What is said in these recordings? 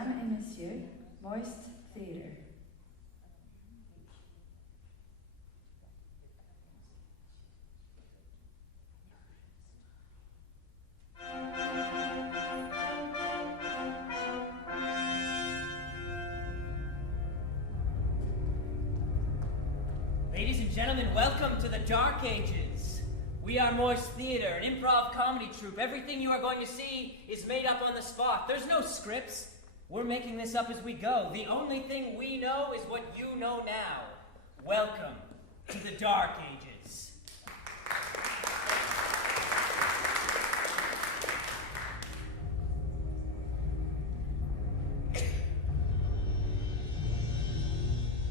Mesdames et Messieurs, Moist Theater. Ladies and gentlemen, welcome to the Dark Ages. We are Moist Theater, an improv comedy troupe. Everything you are going to see is made up on the spot. There's no scripts. We're making this up as we go. The only thing we know is what you know now. Welcome to the Dark Ages.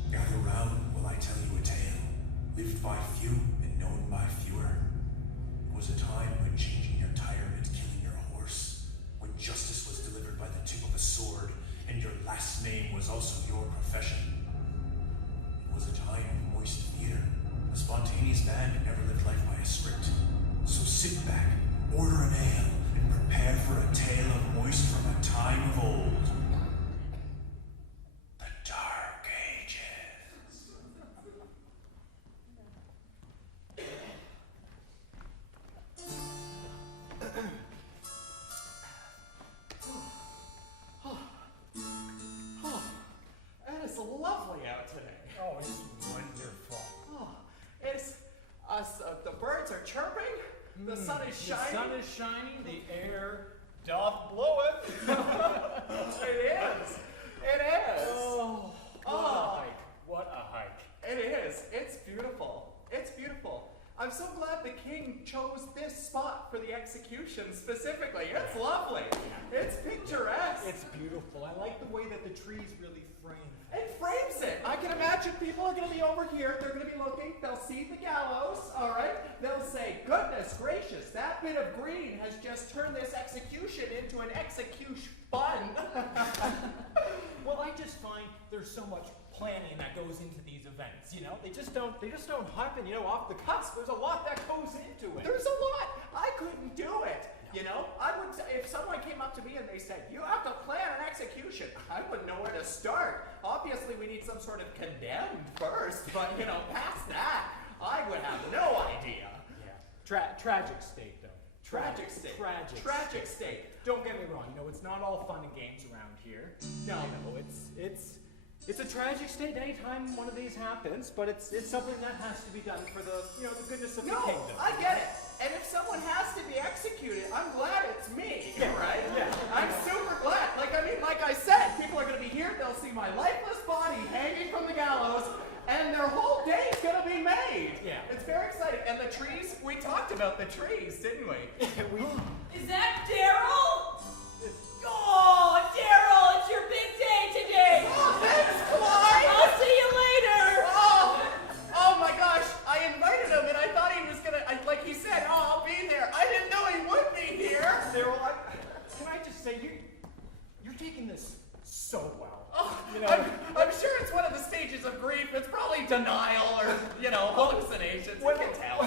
Gather round while I tell you a tale, lived by few and known by fewer. It was a time when changing your tire meant killing your horse, when justice was delivered by the tip of a sword, and your last name was also your profession. It was a time of moist theater, a spontaneous band who never lived life by a script. So sit back, order an ale, and prepare for a tale of moist from a time of old. The Dark Ages. It is lovely out today. Oh, it's wonderful. The birds are chirping, the sun is shining. The sun is shining, the air doth bloweth. It is. Oh, what a hike. What a hike. It is. It's beautiful. It's beautiful. I'm so glad the king chose this spot for the execution specifically. It's lovely. It's picturesque. It's beautiful. I like the way that the trees really frame. It frames it. I can imagine people are going to be over here. They're going to be looking. They'll see the gallows, all right? They'll say, goodness gracious, that bit of green has just turned this execution into an execution fun. Well, I just find there's so much planning that goes into these events, you know? They just don't happen, you know, off the cuff. There's a lot that goes into it. There's a lot. I couldn't do it. You know, I would if someone came up to me and they said, you have to plan an execution, I wouldn't know where to start. Obviously, we need some sort of condemned first, but, you know, past that, I would have no idea. Yeah. Tragic state, though. Tragic state. Tragic state. Don't get me wrong, you know, it's not all fun and games around here. No. You know, it's a tragic state anytime one of these happens, but it's something that has to be done for the, you know, the goodness of the kingdom. I get it. And if someone has to be executed, I'm glad it's me, right? Yeah. I'm super glad. Like I said, people are going to be here, they'll see my lifeless body hanging from the gallows, and their whole day's going to be made. Yeah. It's very exciting. And the trees, we talked about the trees, didn't we? Is that Daryl? Oh, Daryl, it's your big day today. Oh, thanks, Clyde. I'll see you later. Oh my gosh, I invited him and I thought he was gonna, like he said, oh, I'll be there. I didn't know he would be here. Daryl, can I just say, you're taking this so well. Oh, you know, I'm sure it's one of the stages of grief. It's probably denial or, you know, hallucinations. You can tell.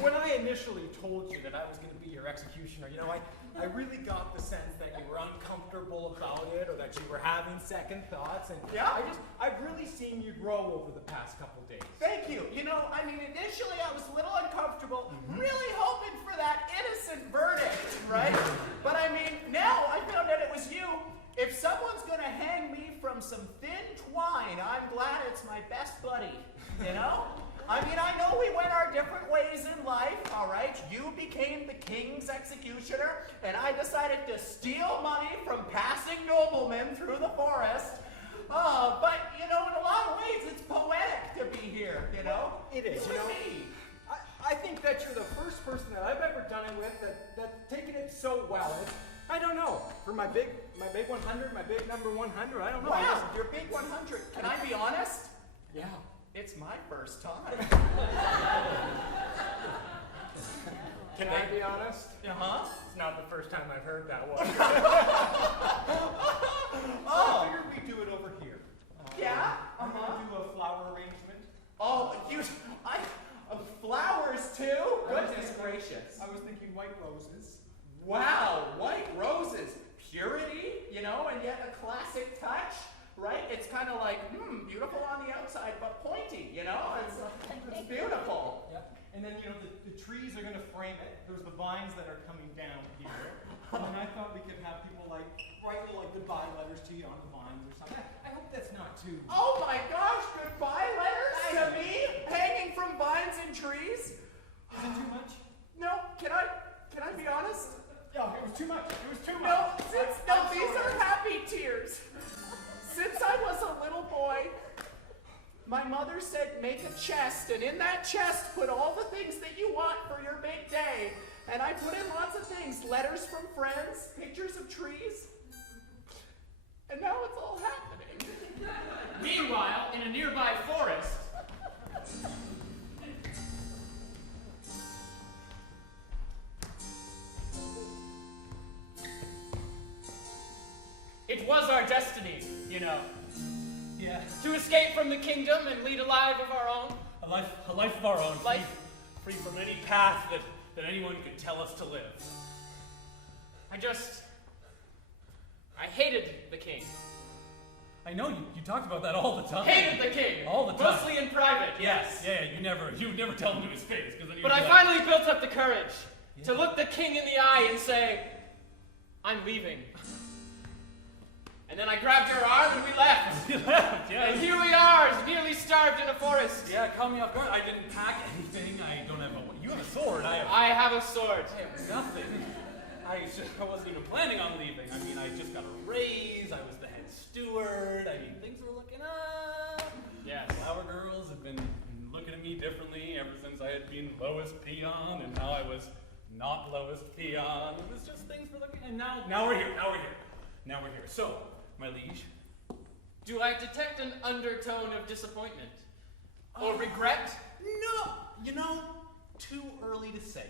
When I initially told you that I was going to be your executioner, you know, I really got the sense that you were uncomfortable about it or that you were having second thoughts. And yeah, I've really seen you grow over the past couple days. Thank you. You know, I mean, initially I was a little uncomfortable, really hoping for that innocent verdict, right? But I mean, now I found out it was you. If someone's gonna hang me from some thin twine, I'm glad it's my best buddy, you know? I mean, I know we went our different ways in life, all right? You became the king's executioner, and I decided to steal money from passing noblemen through the forest. But, you know, in a lot of ways, it's poetic to be here, you know? It is, you know? I think that you're the first person that I've ever done it with that's taken it so well. I don't know. For my big 100, my big number 100, I don't know. Wow, your big 100. Can I be honest? Yeah. It's my first time. Can I be honest? Uh-huh. It's not the first time I've heard that one. Oh. I figured we do it over here. Yeah? I'm gonna do a flower arrangement. Oh, flowers too? Goodness gracious. I was thinking white roses. Wow, white roses. Purity, you know, and yet a classic touch, right? It's kind of like, beautiful on the outside, but pointy, you know? It's beautiful. Yeah. And then, the trees are going to frame it. There's the vines that are coming down here. And then I thought we could have people write little goodbye letters to you on the vines or something. I hope that's not too... Oh my gosh, goodbye letters to me? Hanging from vines and trees? Is it too much? No, can I be honest? No, it was too much. It was too much. No, these are happy tears. Since I was a little boy, my mother said make a chest, and in that chest put all the things that you want for your big day. And I put in lots of things, letters from friends, pictures of trees. And now it's all happening. Meanwhile, in a nearby forest, it was our destiny, Yeah. to escape from the kingdom and lead a life of our own. A life of our own. Life. Free from any path that anyone could tell us to live. I hated the king. I know you talked about that all the time. Hated the king. All the time. Mostly in private. Yes. Yeah. You would never tell him to his face, because then he But would I be finally built up the courage to look the king in the eye and say, I'm leaving. And then I grabbed your arm and we left. You left, yeah. And here we are, nearly starved in a forest. Yeah, caught me off guard. I didn't pack anything. I don't have you have a sword. I have a sword. I have nothing. I wasn't even planning on leaving. I mean, I just got a raise. I was the head steward. I mean, things were looking up. Yes. Flower girls had been looking at me differently ever since I had been lowest peon, and now I was not lowest peon. It was just things were looking. And now we're here. Now we're here. So, my liege. Do I detect an undertone of disappointment? Or regret? No, too early to say.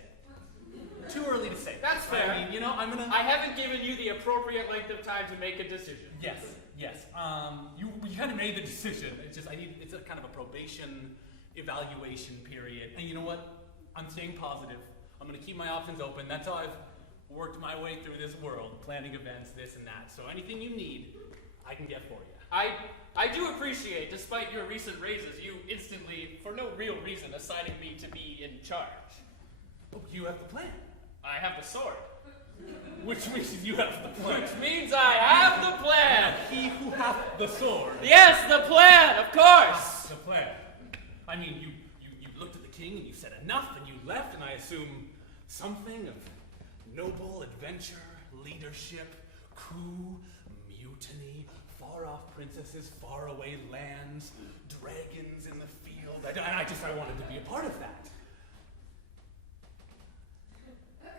Too early to say. That's fair. I mean, I haven't given you the appropriate length of time to make a decision. Yes. You kind of made the decision. It's a kind of a probation evaluation period. And you know what? I'm staying positive. I'm gonna keep my options open. That's how I've worked my way through this world, planning events, this and that. So anything you need, I can get for you. I do appreciate, despite your recent raises, you instantly, for no real reason, assigning me to be in charge. Oh, you have the plan. I have the sword. Which means you have the plan. Which means I have the plan. He who hath the sword. Yes, the plan, of course. The plan. I mean, you looked at the king and you said enough and you left, and I assume something of noble adventure, leadership, coup, mutiny, far-off princesses, faraway lands, dragons in the field. I wanted to be a part of that.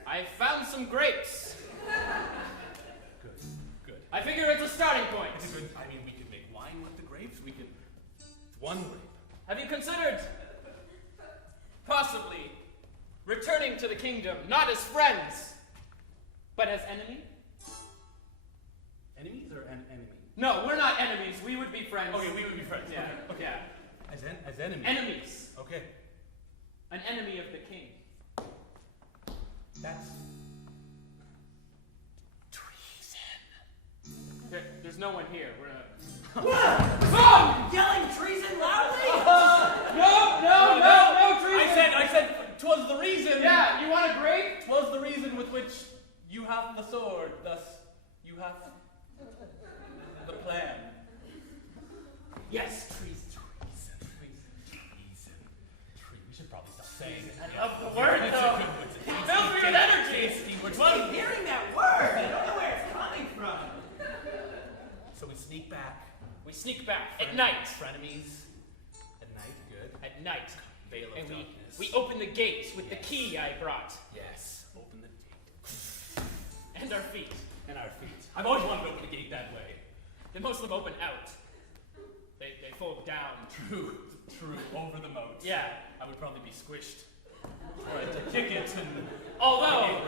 I found some grapes. Good. I figure it's a starting point. It's a good. I mean, we could make wine with the grapes. It's one grape. Have you considered possibly returning to the kingdom, not as friends, but as enemies? Enemies or enemy? No, we're not enemies. We would be friends. Okay, we would be friends. Yeah. Okay. Yeah. As enemies. Enemies. Okay. An enemy of the king. That's treason. There's no one here. We're What? Yelling treason loudly? No treason. I said, 'twas the reason. Yeah, you want a grape? 'Twas the reason with which you have the sword. Thus, you have the plan. Yes, treason. We should probably stop saying it. I love the word, though. It fills me with energy. Well, hearing that word, I don't know where it's coming from. So we sneak back. We sneak back at night. Frenemies. At night, good. At night. Veil of And darkness. we open the gates with the key I brought. Yes. Open the gate. And our feet. And our feet. I've always wanted to open the gate that way. They most of them open out. They fold down. True. Over the moat. Yeah. I would probably be squished. Or to kick it and... Although,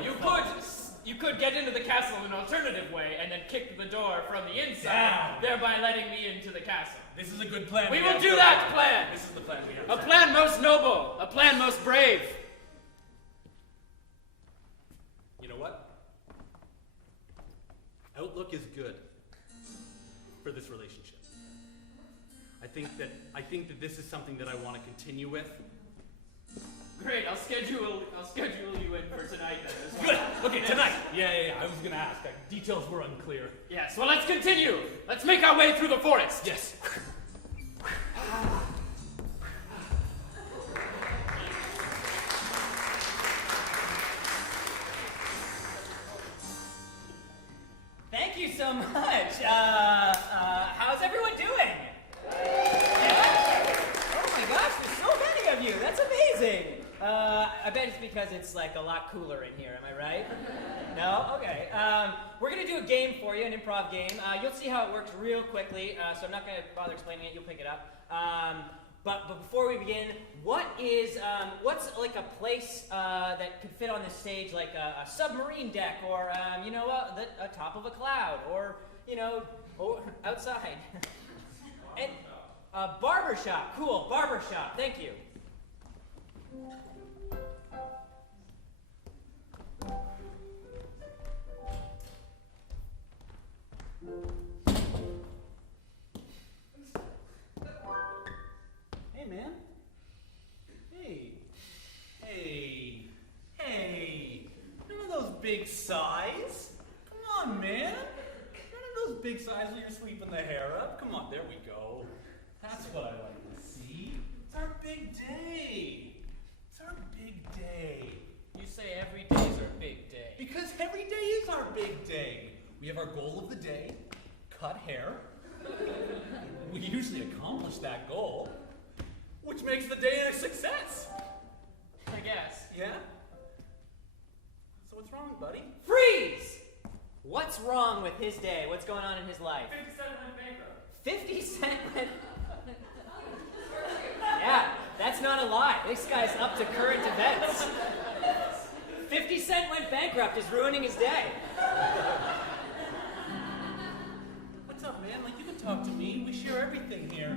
you could get into the castle in an alternative way and then kick the door from the inside, Yeah. thereby letting me into the castle. This is a good plan. We will do that plan! This is the plan we have. A plan most noble, a plan most brave. You know what? Outlook is good. for this relationship. I think that this is something that I want to continue with. Great, I'll schedule you in for tonight then as well. Good. Okay, tonight. Yeah. I was gonna ask. Details were unclear. Yes, well, let's continue. Let's make our way through the forest. Yes. Thank you so much. How's everyone doing? Yeah? Oh my gosh, there's so many of you. That's amazing. I bet it's because it's like a lot cooler in here. Am I right? No? Okay. We're gonna do a game for you, an improv game. You'll see how it works real quickly. So I'm not gonna bother explaining it. You'll pick it up. But before we begin, what's like a place that could fit on this stage, like a submarine deck, or a top of a cloud, or outside? And a barbershop. Cool, barbershop. Thank you. Hey, man. Hey. None of those big sighs. Come on, man. None of those big sighs where you're sweeping the hair up. Come on, there we go. That's what I like to see. It's our big day. It's our big day. You say every day's our big day. Because every day is our big day. We have our goal of the day, cut hair. We usually accomplish that goal, which makes the day a success. I guess. Yeah? So what's wrong, buddy? Freeze! What's wrong with his day? What's going on in his life? 50 Cent went bankrupt. 50 Cent went... Yeah, that's not a lie. This guy's up to current events. 50 Cent went bankrupt is ruining his day. What's up, man? Like, you can talk to me. We share everything here.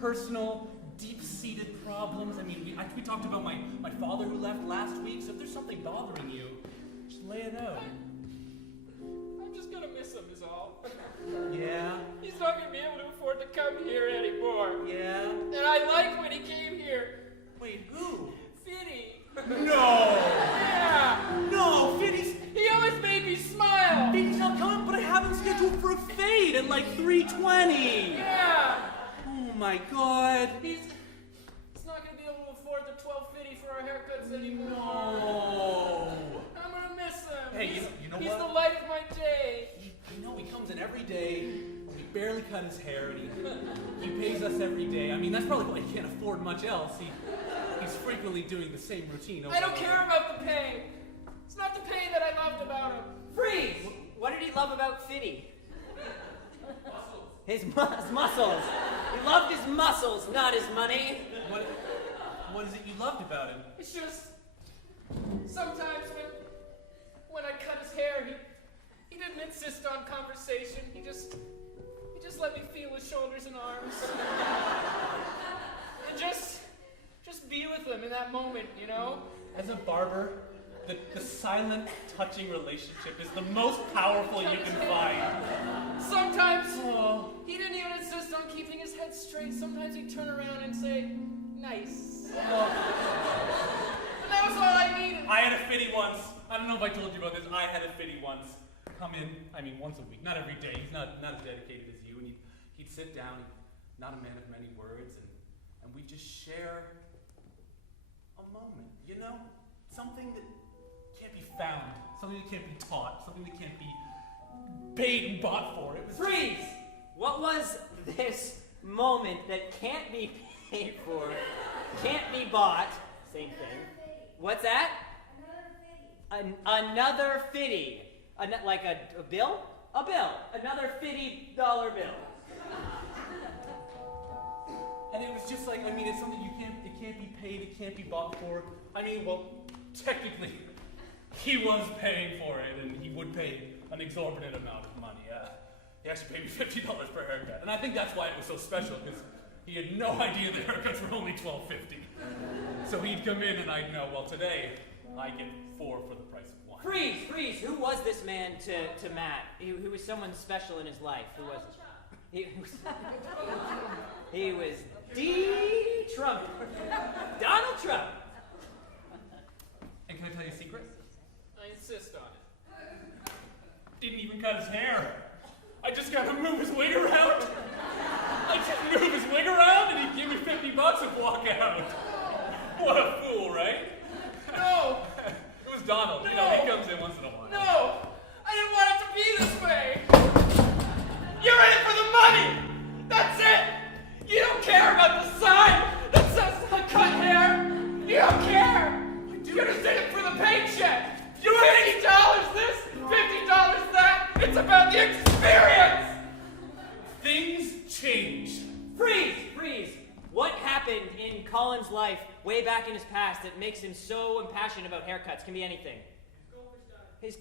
Personal, deep-seated problems. I mean, we talked about my father who left last week, so if there's something bothering you, just lay it out. I'm just gonna miss him is all. Yeah? He's not gonna be able to afford to come here anymore. Yeah? And I liked when he came here. Wait, who? Fitty. No! Yeah! No, Fitty's... He always made me smile! Fitty's not coming, but I have him scheduled for a fade at like 3:20. Yeah! Oh my god. He's not gonna be able to afford the $12.50 for our haircuts anymore. No. I'm gonna miss him. Hey, he's, you know he's what? the light of my day. He comes in every day. We barely cut his hair, and he pays us every day. I mean, that's probably why he can't afford much else. He's frequently doing the same routine. I don't care about the pay. It's not the pay that I loved about him. Freeze! What did he love about Fitty? His muscles. He loved his muscles, not his money. What is it you loved about him? It's just sometimes when I cut his hair, he didn't insist on conversation. He just let me feel his shoulders and arms. And just be with him in that moment, you know? As a barber, the silent, touching relationship is the most powerful you can find. Sometimes he didn't even insist on keeping his head straight. Sometimes he'd turn around and say, nice. And that was all I needed. I had a Fitty once. I don't know if I told you about this. I had a Fitty once. Come in, once a week. Not every day. He's not as dedicated as you. And he'd sit down, not a man of many words, and we'd just share a moment, you know? Something that can't be found, something that can't be taught, something that can't be paid and bought for. It was Freeze! What was this moment that can't be paid for, can't be bought? Same thing. What's that? Another Fitty. Like a bill? A bill. Another $50 bill. And it was just like, it's something it can't be paid, it can't be bought for. Technically, he was paying for it, and he would pay an exorbitant amount of money. He actually paid me $50 per haircut. And I think that's why it was so special, because he had no idea the haircuts were only $12.50. So he'd come in and I'd know, well, today I get 4 for the price of 1. Freeze! Who was this man to Matt? He was someone special in his life. Who was it? He was D-Trump. Donald Trump. And can I tell you a secret? I insist on it. Didn't even cut his hair. I just got to move his wig around. I just move his wig around and he'd give me $50 and walk out. What a fool, right? No! It was Donald. No. You know, he comes in once in a while. No! I didn't want it to be this way! You're in it for the money! That's it! You don't care about the sign that says cut hair! You don't care! You're just in it for the paycheck! You $50 this, $50 that! It's about the experience! Things change. Freeze! What happened in Colin's life way back in his past that makes him so impassioned about haircuts? Can be anything. His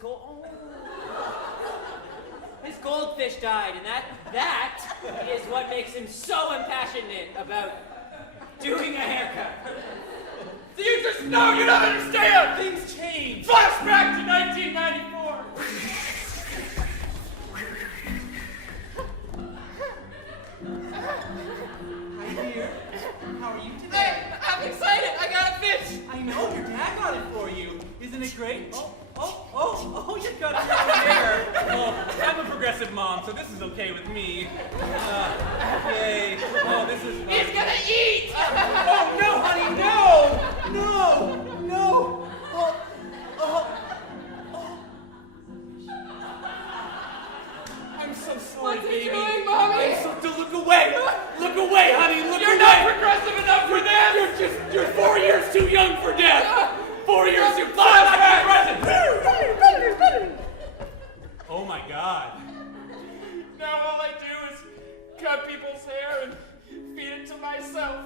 goldfish died, and that is what makes him so impassionate about doing a haircut. Do you just know you don't understand? Things change. Flashback to 1994! Hi dear, how are you today? Hey, I'm excited! I got a fish! I know, your dad got it for you. Isn't it great? Oh, you got it right there. Well, I'm a progressive mom, so this is okay with me. Yay. Oh, this is fun. He's gonna eat! Oh, no, honey, no! I'm so sorry, What's he baby. doing, Mommy? Look away! Look away, honey! Look You're away! not progressive enough for this! You're 4 years too young for death! 4 years too fly like a present! Oh my God. Now all I do is cut people's hair and feed it to myself.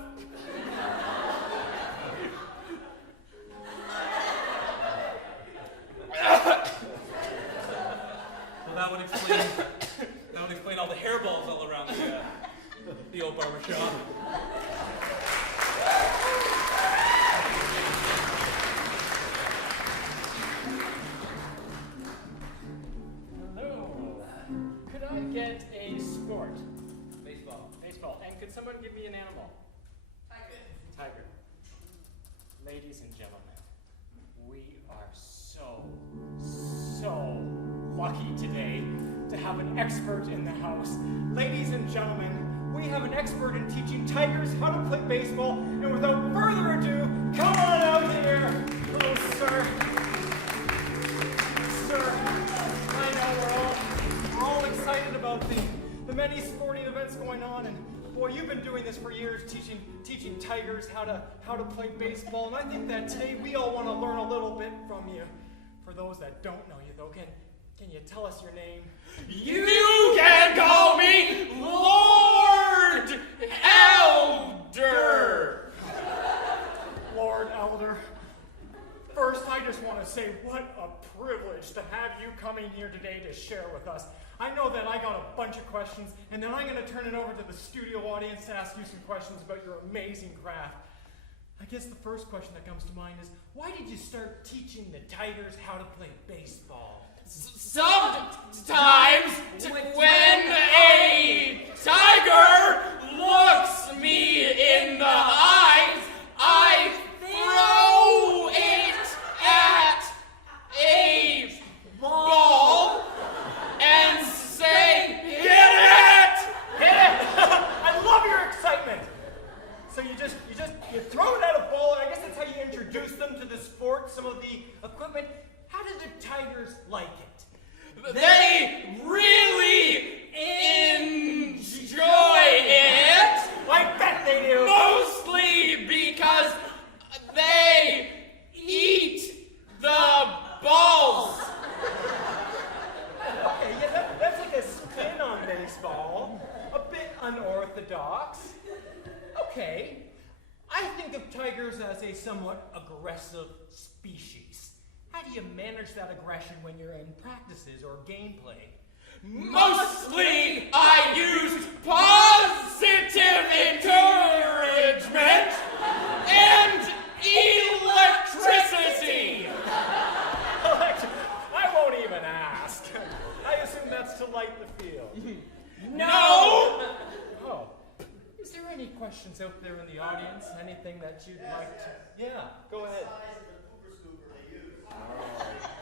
Well, that would explain all the hairballs all around the old barber shop. Hello. Could I get a sport? Baseball. Baseball. And could someone give me an animal? Tiger. Ladies and gentlemen, we are so lucky today to have an expert in the house. Ladies and gentlemen, we have an expert in teaching tigers how to play baseball, and without further ado, come on out here. Hello, sir. Sir, I know we're all excited about the many sporting events going on, and boy, you've been doing this for years, teaching tigers how to play baseball, and I think that today we all want to learn a little bit from you. For those that don't know you, though, can you tell us your name? You can call me Lord Elder! Lord Elder. First, I just want to say what a privilege to have you coming here today to share with us. I know that I got a bunch of questions, and then I'm going to turn it over to the studio audience to ask you some questions about your amazing craft. I guess the first question that comes to mind is, why did you start teaching the tigers how to play baseball? Sometimes when a tiger looks me in the eyes, I throw it at a ball and say, hit it! Hit it! I love your excitement! So you throw it at a ball, and I guess that's how you introduce them to the sport, some of the equipment. How do the tigers like it? They really enjoy it. I bet they do. Mostly because they eat the balls. Okay, yeah, that's like a spin on baseball. A bit unorthodox. Okay. I think of tigers as a somewhat aggressive species. How do you manage that aggression when you're in practices or gameplay? Mostly I use positive encouragement and electricity. I won't even ask. I assume that's to light the field. No, questions out there in the audience? Anything that you'd like to? Yeah, go ahead. Oh,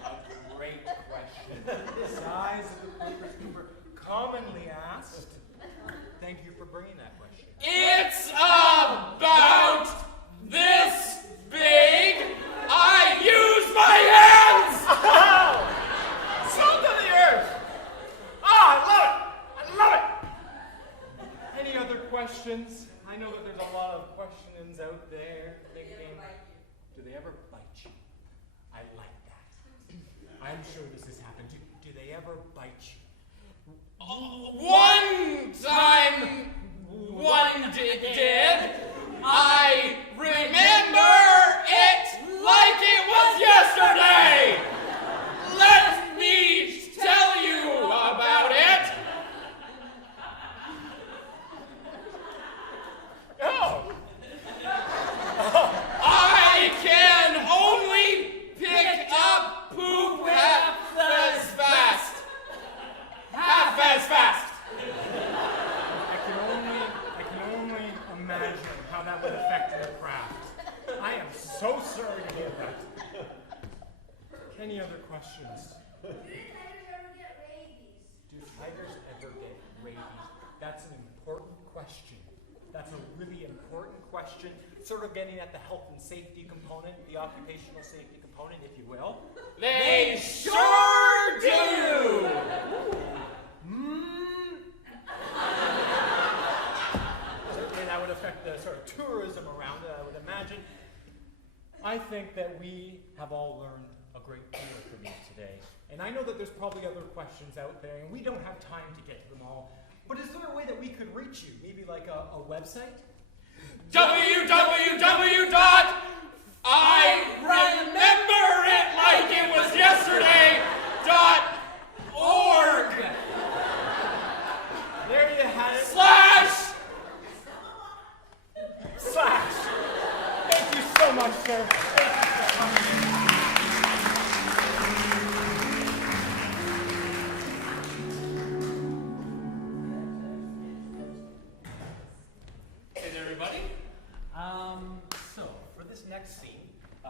a great question. The size of the pooper scooper, commonly asked. Thank you for bringing that question. It's about this big. I use my hands! Salt of the earth! Ah, I love it! Any other questions? I know that there's a lot of questions out there thinking, do they ever bite you? I like that. I'm sure this has happened. Do they ever bite you? One time, one did. I remember it like it was yesterday. Let me tell you about it. Oh! I can only pick up poop half as fast. Half as fast. I can only imagine how that would affect your craft. I am so sorry to hear that. Any other questions? Do tigers ever get rabies? Do tigers ever get rabies? That's an important question. That's a really important question. Sort of getting at the health and safety component, the occupational safety component, if you will. They sure do. Certainly that would affect the sort of tourism around it, I would imagine. I think that we have all learned a great deal from you today. And I know that there's probably other questions out there, and we don't have time to get to them all. But is there a way that we could reach you? Maybe like a website? www.I-remember-it-like-it-was-yesterday.org. There you have it. Slash. Thank you so much, sir. Thank you for coming. Hey there, everybody. So for this next scene,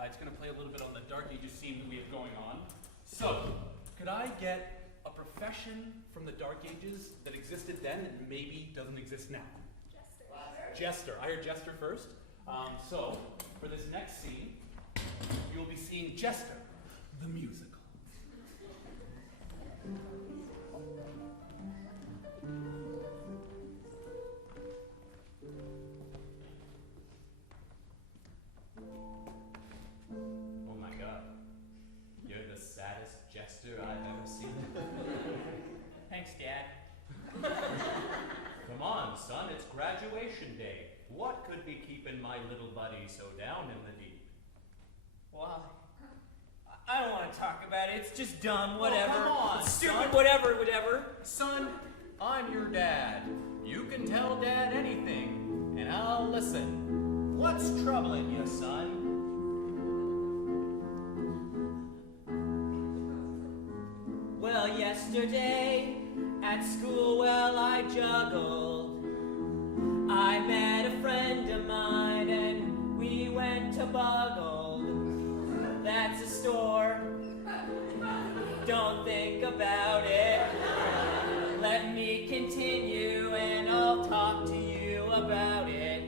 it's going to play a little bit on the Dark Ages scene that we have going on. So, could I get a profession from the Dark Ages that existed then and maybe doesn't exist now? Jester. I heard Jester first. So, for this next scene, you'll be seeing Jester, the musical. Oh my god. You're the saddest jester I've ever seen. Thanks, Dad. Come on, son, it's graduation day. What could be keeping my little buddy so down in the deep? Well, I don't want to talk about it. It's just dumb, whatever. come on, It's stupid, son. whatever. Son, I'm your dad. You can tell Dad anything, and I'll listen. What's troubling you, son? Well, yesterday at school, well, I juggled. I met a friend of mine and we went to Buggled. That's a store. Don't think about it. Let me continue and I'll talk to you about it.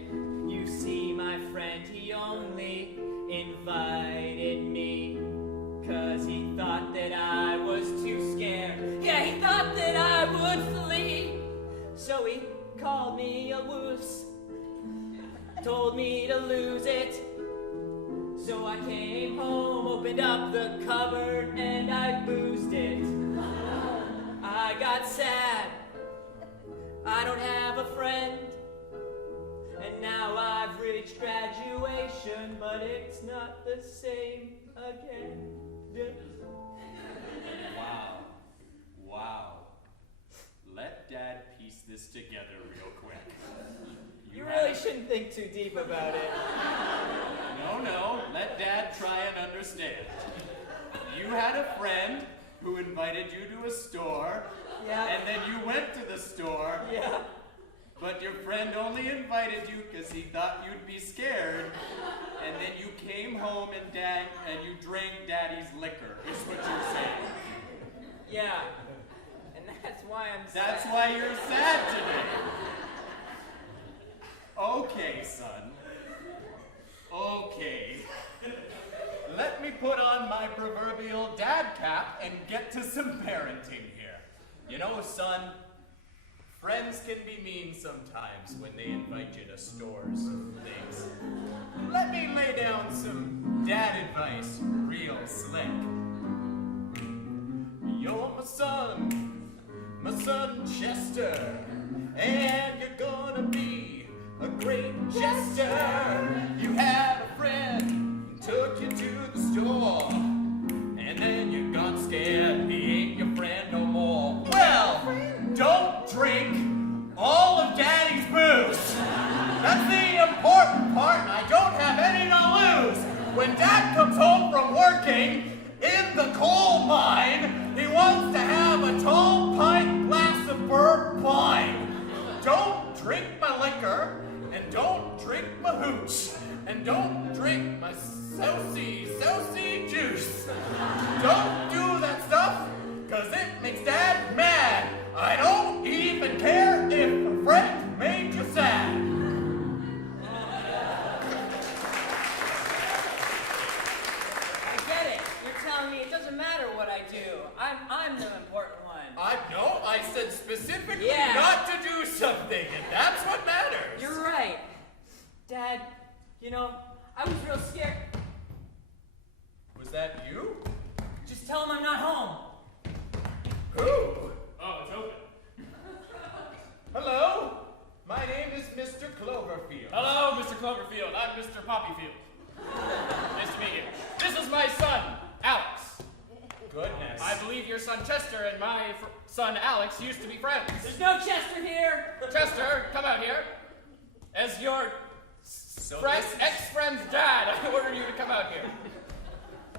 You see, my friend, he only invited me 'cause he thought that I was too scared. Yeah, he thought that I would flee. So he called me a wuss, told me to lose it. So I came home, opened up the cupboard, and I boozed it. I got sad, I don't have a friend. And now I've reached graduation, but it's not the same again. Wow. Let Dad piece this together real quick. You really shouldn't think too deep about it. No, let Dad try and understand. You had a friend who invited you to a store, Yeah. and then you went to the store, Yeah. but but your friend only invited you because he thought you'd be scared. And then you came home and you drank Daddy's liquor, is what you're saying. Yeah. And that's why I'm sad. That's why you're sad today. Okay, son. Okay. Let me put on my proverbial dad cap and get to some parenting here. You know, son, friends can be mean sometimes when they invite you to stores and things. Let me lay down some dad advice real slick. You're my son Chester, and you're gonna be a great jester. You had a friend who took you to the store, and then you got scared. He ain't your friend no more. Well, don't drink all of Daddy's booze. That's the important part, and I don't have any to lose. When Dad comes home from working in the coal mine, he wants to have a tall pint glass of burnt wine. Don't drink my liquor, and don't drink my hooch, and don't drink my saucy juice. Don't do that stuff, cause it makes Dad mad. I don't even care if a friend made you sad. I get it. You're telling me it doesn't matter what I do. I'm the important one. I said specifically Yeah. not to do something, and that's what matters. You're right. Dad, you know, I was real scared. Was that you? Just tell him I'm not home. Who? Oh, it's open. Hello? My name is Mr. Cloverfield. Hello, Mr. Cloverfield. I'm Mr. Poppyfield. Nice to meet you. This is my son, Alex. Goodness. I believe your son Chester and my son Alex used to be friends. There's no Chester here. Chester, come out here. As your ex-friend's dad, I order you to come out here.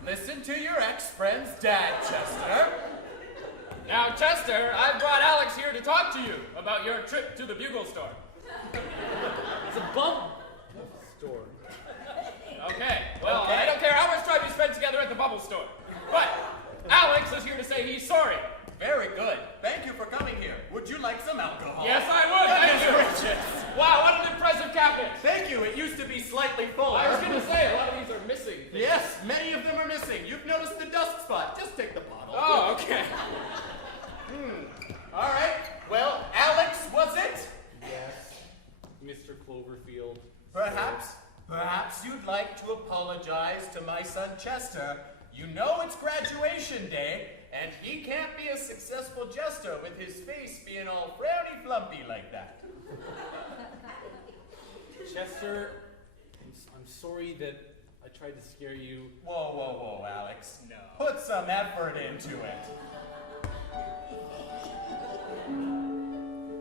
Listen to your ex-friend's dad, Chester. Now, Chester, I brought Alex here to talk to you about your trip to the Bugle store. It's a bump store. Okay, well, Okay. I don't care how much time you spent together at the bubble store. But Alex is here to say he's sorry. Very good. Thank you for coming here. Would you like some alcohol? Yes, I would. Thank you. Goodness gracious. Wow, what an impressive cabinet. Thank you. It used to be slightly fuller. I was going to say, a lot of these are missing things. Yes, many of them are missing. You've noticed the dust spot. Just take the bottle. Oh, okay. All right. Well, Alex, was it? Yes, Mr. Cloverfield. Perhaps you'd like to apologize to my son Chester. You know it's graduation day, and he can't be a successful jester with his face being all frowny flumpy like that. Chester, I'm sorry that I tried to scare you. Whoa, Alex. No. Put some effort into it.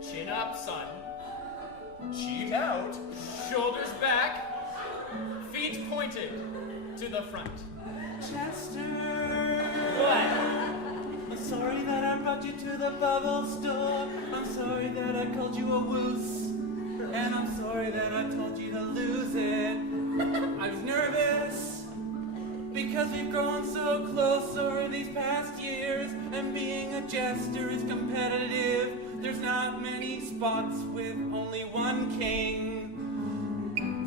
Chin up, son. Cheat out. Shoulders back. Feet pointed to the front. Chester! What? I'm sorry that I brought you to the bubble store. I'm sorry that I called you a woos. And I'm sorry that I told you to lose it. I was nervous because we've grown so close over these past years, and being a jester is competitive. There's not many spots with only one king.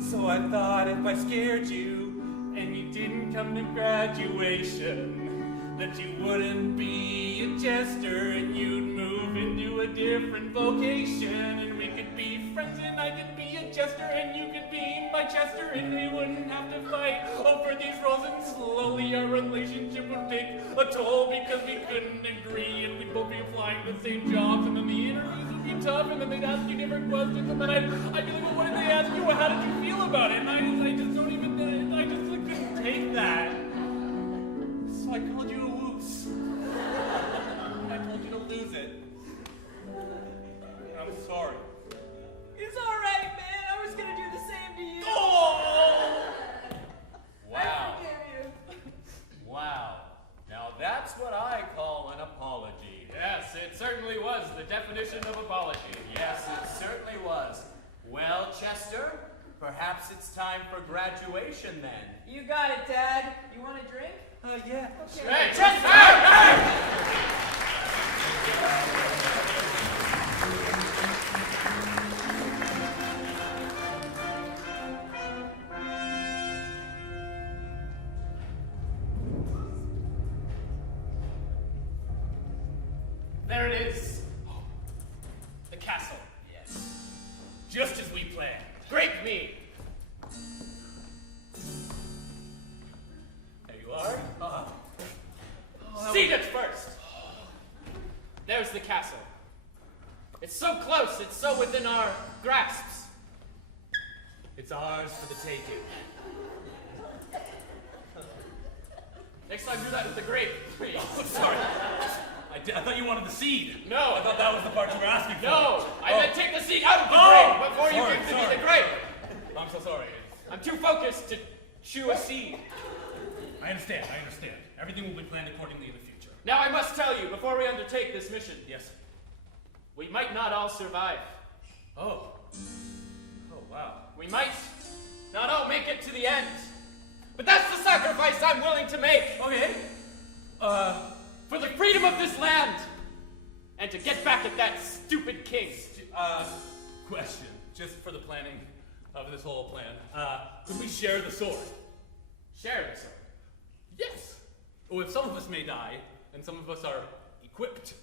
So I thought if I scared you and you didn't come to graduation, that you wouldn't be a jester and you'd move into a different vocation, and we could be friends and I could be a jester and you could be my jester, and we wouldn't have to fight over these roles, and slowly our relationship would take a toll because we couldn't agree and we'd both be applying to the same jobs, and then the interviews would be tough, and then they'd ask you different questions, and then I'd be like, well, what did they ask you? How did you feel about it? And I just don't even, I just couldn't take that. So I called you a woos. I told you to lose it. I'm sorry. It's all right, man. I was gonna do the same to you. Oh! Wow. I forgive you. Wow. Now that's what I call an apology. Yes, it certainly was the definition of apology. Yes, it certainly was. Perhaps it's time for graduation then. You got it, Dad. You want a drink? Yeah. Okay. Hey, just hey! There it is. The castle. Yes. Just as we planned. Grape me. There you are. Seat it first. There's the castle. It's so close, it's so within our grasps. It's ours for the taking. Next time do that with the grape, please. Oh, sorry. I thought you wanted the seed. No. I thought that was the part you were asking for. No, I meant take the seed out of the grape before you give to me the grape. I'm so sorry. I'm too focused to chew a seed. I understand. Everything will be planned accordingly in the future. Now I must tell you, before we undertake this mission, Yes. we might not all survive. Oh, wow. We might not all make it to the end. But that's the sacrifice I'm willing to make. Okay. For the freedom of this land. And to get back at that stupid king. Question, just for the planning of this whole plan. Could we share the sword? Share the sword. Yes. Oh, if some of us may die, and some of us are equipped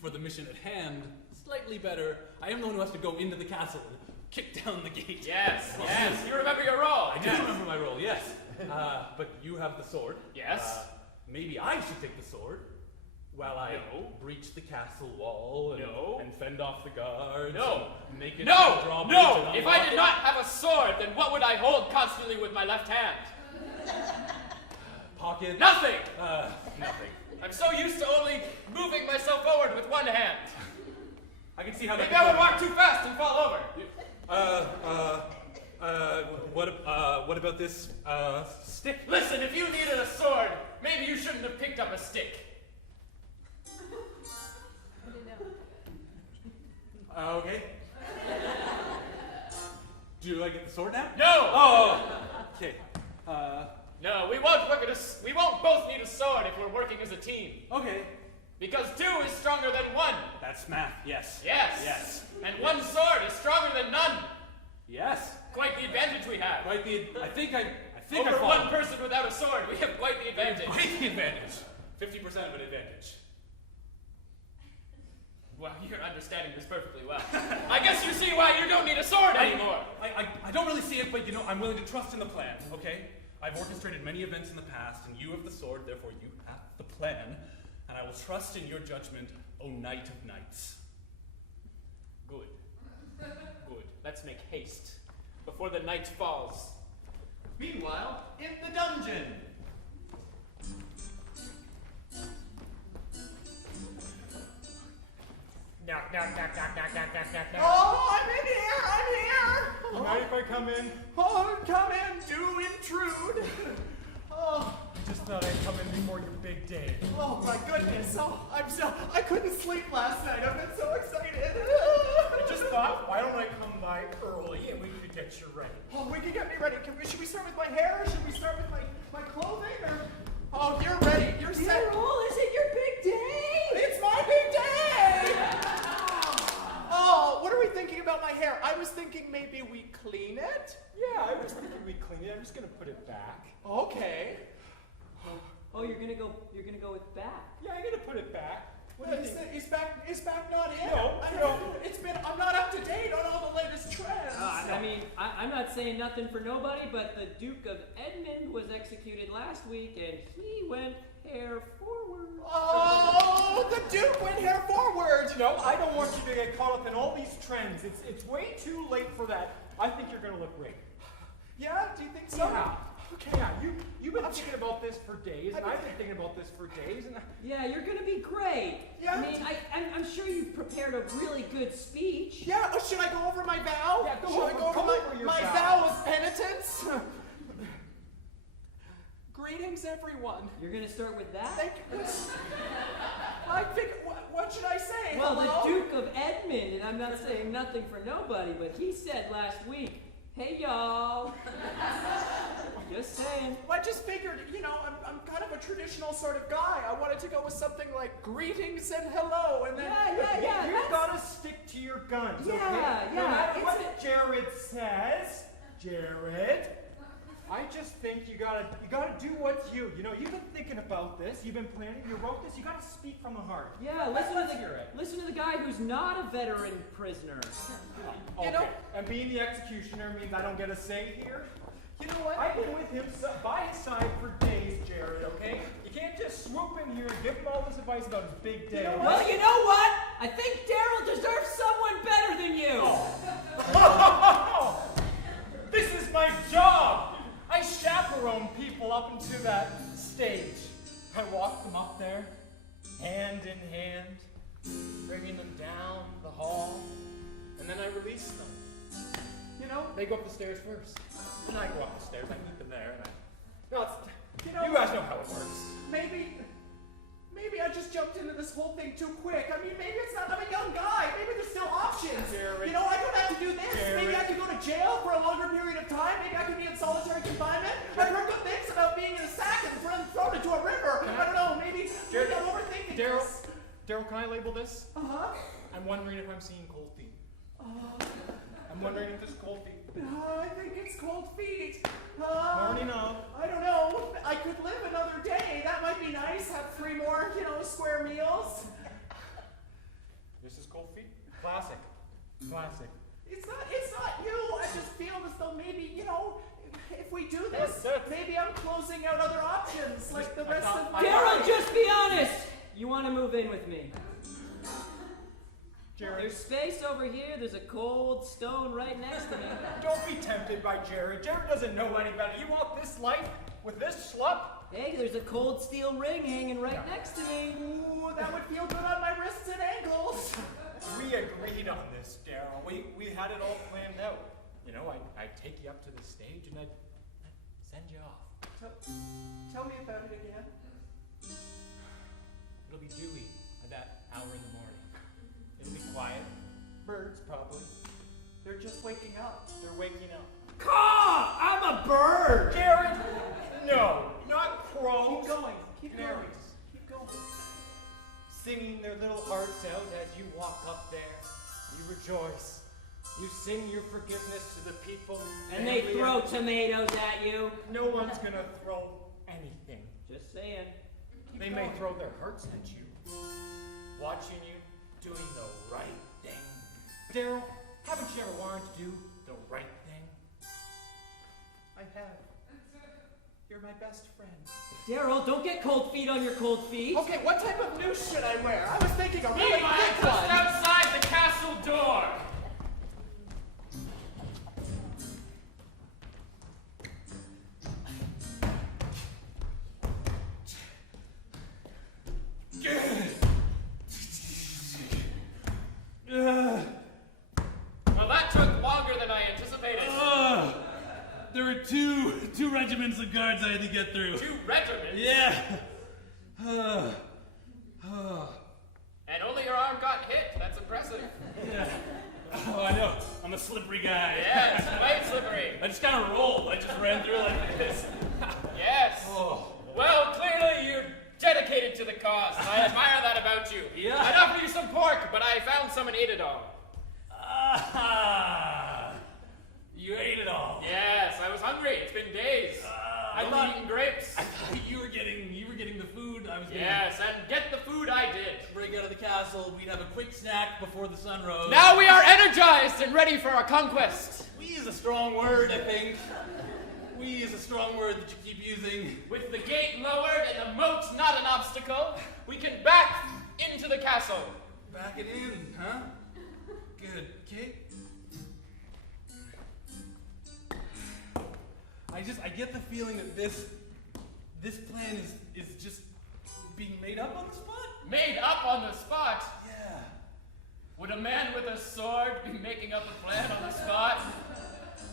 for the mission at hand, slightly better, I am the one who has to go into the castle and kick down the gate. Yes. You remember your role. I do remember my role, yes. But you have the sword. Yes. Maybe I should take the sword while I breach the castle wall and fend off the guards. No. And make it No! drawbridge No! and If I unlock did it. not have a sword, then what would I hold constantly with my left hand? Pocket. Nothing! Nothing. I'm so used to only moving myself forward with one hand. I can see how Maybe that I would walk too fast and fall over. What about this, stick? Listen, if you needed a sword, maybe you shouldn't have picked up a stick. Okay. Do I get the sword now? No! Oh, okay. No, we won't both need a sword if we're working as a team. Okay. Because two is stronger than one. That's math, yes. Yes. Yes. And one sword is stronger than none. Yes. Quite the advantage we have. I think Over I one person without a sword, we have quite the advantage. Quite the advantage. 50% of an advantage. Well, you're understanding this perfectly well. I guess you see why you don't need a sword anymore. I don't really see it, but I'm willing to trust in the plan, okay? I've orchestrated many events in the past, and you have the sword, therefore you have the plan, and I will trust in your judgment, O Knight of Knights. Good. Good. Let's make haste before the night falls. Meanwhile, in the dungeon. Oh, I'm in here! Mind if I come in? Oh, come in, do intrude. Oh, I just thought I'd come in before your big day. oh my goodness. Oh, I couldn't sleep last night. I've been so excited. I just thought, why don't I come by early and we could get you ready? Oh, we can get me ready. Should we start with my hair, or should we start with my clothing? Or oh, you're ready. You're set. Is it your big day? It's my big day. Oh, what are we thinking about my hair? I was thinking maybe we clean it. Yeah, I was thinking we'd clean it. I'm just gonna put it back. Okay. Oh, you're gonna go with back. Yeah, I'm gonna put it back. What do you think? Is back not in? No, I no. I'm not up to date on all the latest trends. I'm not saying nothing for nobody, but the Duke of Edmund was executed last week, and he went hair forward. Oh, the Duke went hair forward. No, I don't want you to get caught up in all these trends. It's way too late for that. I think you're gonna look great. Yeah, do you think so? Yeah. Okay, yeah, you've been thinking about this for days, and I've been thinking about this for days, and Yeah, you're gonna be great. Yeah. I mean, I'm sure you've prepared a really good speech. Yeah, should I go over my vow? Yeah, go should I over- go over go my, over your my vow. vow of penitence? Greetings, everyone. You're gonna start with that? Thank you. I think, what should I say? Well, Hello? the Duke of Edmund, and I'm not saying nothing for nobody, but he said last week, Hey, y'all. Just saying. Well, I just figured, I'm kind of a traditional sort of guy. I wanted to go with something like greetings and hello, and then... Yeah. You gotta stick to your guns, okay? Yeah. No matter what Jared says, Jared, I just think you gotta do what's you. You've been thinking about this, you've been planning, you wrote this, you gotta speak from the heart. Yeah, listen to the guy who's not a veteran prisoner. Okay, and being the executioner means I don't get a say here? You know what? I've been with him by his side for days, Jared, okay? You can't just swoop in here and give him all this advice about his big day. Well, you know what? I think Daryl deserves someone better than you. This is my job! I chaperone people up into that stage. I walk them up there, hand in hand, bringing them down the hall, and then I release them. They go up the stairs first. And I go up the stairs, I meet them there, and you guys know how it works. Maybe I just jumped into this whole thing too quick. I mean, maybe it's not, I'm a young guy. Maybe there's still options. Jared. I don't have to do this. Jared. Maybe I could go to jail for a longer period of time. Maybe I could be in solitary confinement. I've heard good things about being in a sack and thrown into a river. I don't know, maybe I'm overthinking this. Daryl, can I label this? Uh-huh. I'm wondering if I'm seeing cold feet. I'm wondering if there's cold feet. I think it's cold feet. Morning of. I don't know. I could live another day. That might be nice. Have 3 more, square meals. This is cold feet? Classic. It's not you. I just feel as though maybe, if we do this, maybe I'm closing out other options, like the rest of my Daryl, just be honest. You want to move in with me? Jared. There's space over here. There's a cold stone right next to me. Don't be tempted by Jared. Jared doesn't know any better. You want this life with this schlup? Hey, there's a cold steel ring hanging right next to me. Ooh, that would feel good on my wrists and ankles. We agreed on this, Daryl. We had it all planned out. I'd take you up to the stage and I'd send you off. Tell me about it again. It'll be dewy at that hour in the morning. It'll be quiet. Birds, probably. They're just waking up. They're waking up. Caw! I'm a bird! Jared! No, not crows. Keep going. Keep Canaries. going. Keep going. Singing their little hearts out as you walk up there. You rejoice. You sing your forgiveness to the people. And they throw tomatoes at you. No one's gonna throw anything. Just saying. They may throw their hearts at you. Watching you doing the right thing. Daryl, haven't you ever wanted to do the right thing? I have. You're my best friend. Daryl, don't get cold feet on your cold feet. Okay, what type of noose should I wear? I was thinking a really Meanwhile, thick just one. outside the castle door. Well, that took longer than I anticipated. There were two regiments of guards I had to get through. 2 regiments? Yeah. And only your arm got hit. That's impressive. Yeah. Oh, I know. I'm a slippery guy. Yeah, it's quite slippery. I just kind of rolled. I just ran through like this. Yes. Oh. Well, clearly you're dedicated to the cause, and I admire that about you. Yeah. I'd offer you some pork, but I found some and ate it all. You ate it all. Yes, I was hungry. It's been days. I've been eating grapes. I thought you were getting the food. I was getting. Yes, and get the food I did. Break out of the castle. We'd have a quick snack before the sun rose. Now we are energized and ready for our conquest. We is a strong word, I think. We is a strong word that you keep using. With the gate lowered and the moat not an obstacle, we can back into the castle. Back it in, huh? Good. Okay. I get the feeling that this plan is just being made up on the spot. Made up on the spot? Yeah. Would a man with a sword be making up a plan on the spot?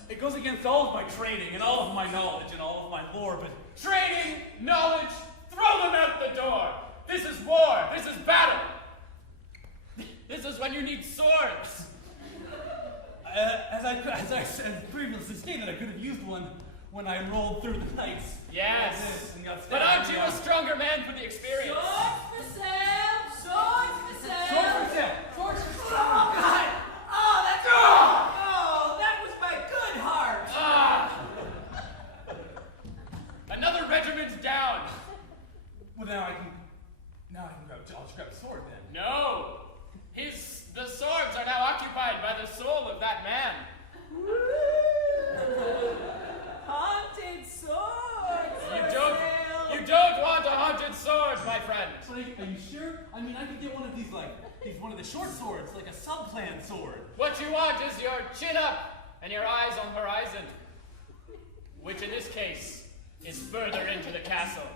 It goes against all of my training and all of my knowledge and all of my lore, but Training, knowledge, throw them out the door. This is war. This is battle. This is when you need swords. as I said previously stated, I could have used one when I rolled through the nights. Yes. Like this and got But stabbed aren't in you the a arm. stronger man for the experience? Swords for sale! Swords for sale! Sword for sale. Swords for sale! Oh, God! Oh, that's... Oh, that was my good heart! Ah! Another regiment's down. Well, now I can grab. I'll just grab a sword then. No. The swords are now occupied by the soul of that man. Haunted swords You for don't, sale! you don't want a haunted sword, my friend. But are you sure? I mean, I could get one of these one of the short swords, like a sub-plan sword. What you want is your chin up and your eyes on horizon, which in this case is further into the castle.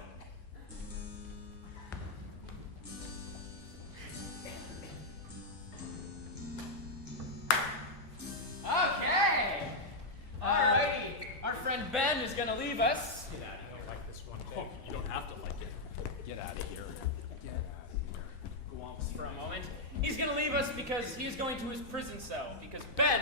Okay. Alrighty. Our friend Ben is gonna leave us. Get out of here. Like this one Oh, you don't have to like it. Get out of here. Glumps for a moment. He's gonna leave us because he's going to his prison cell because Ben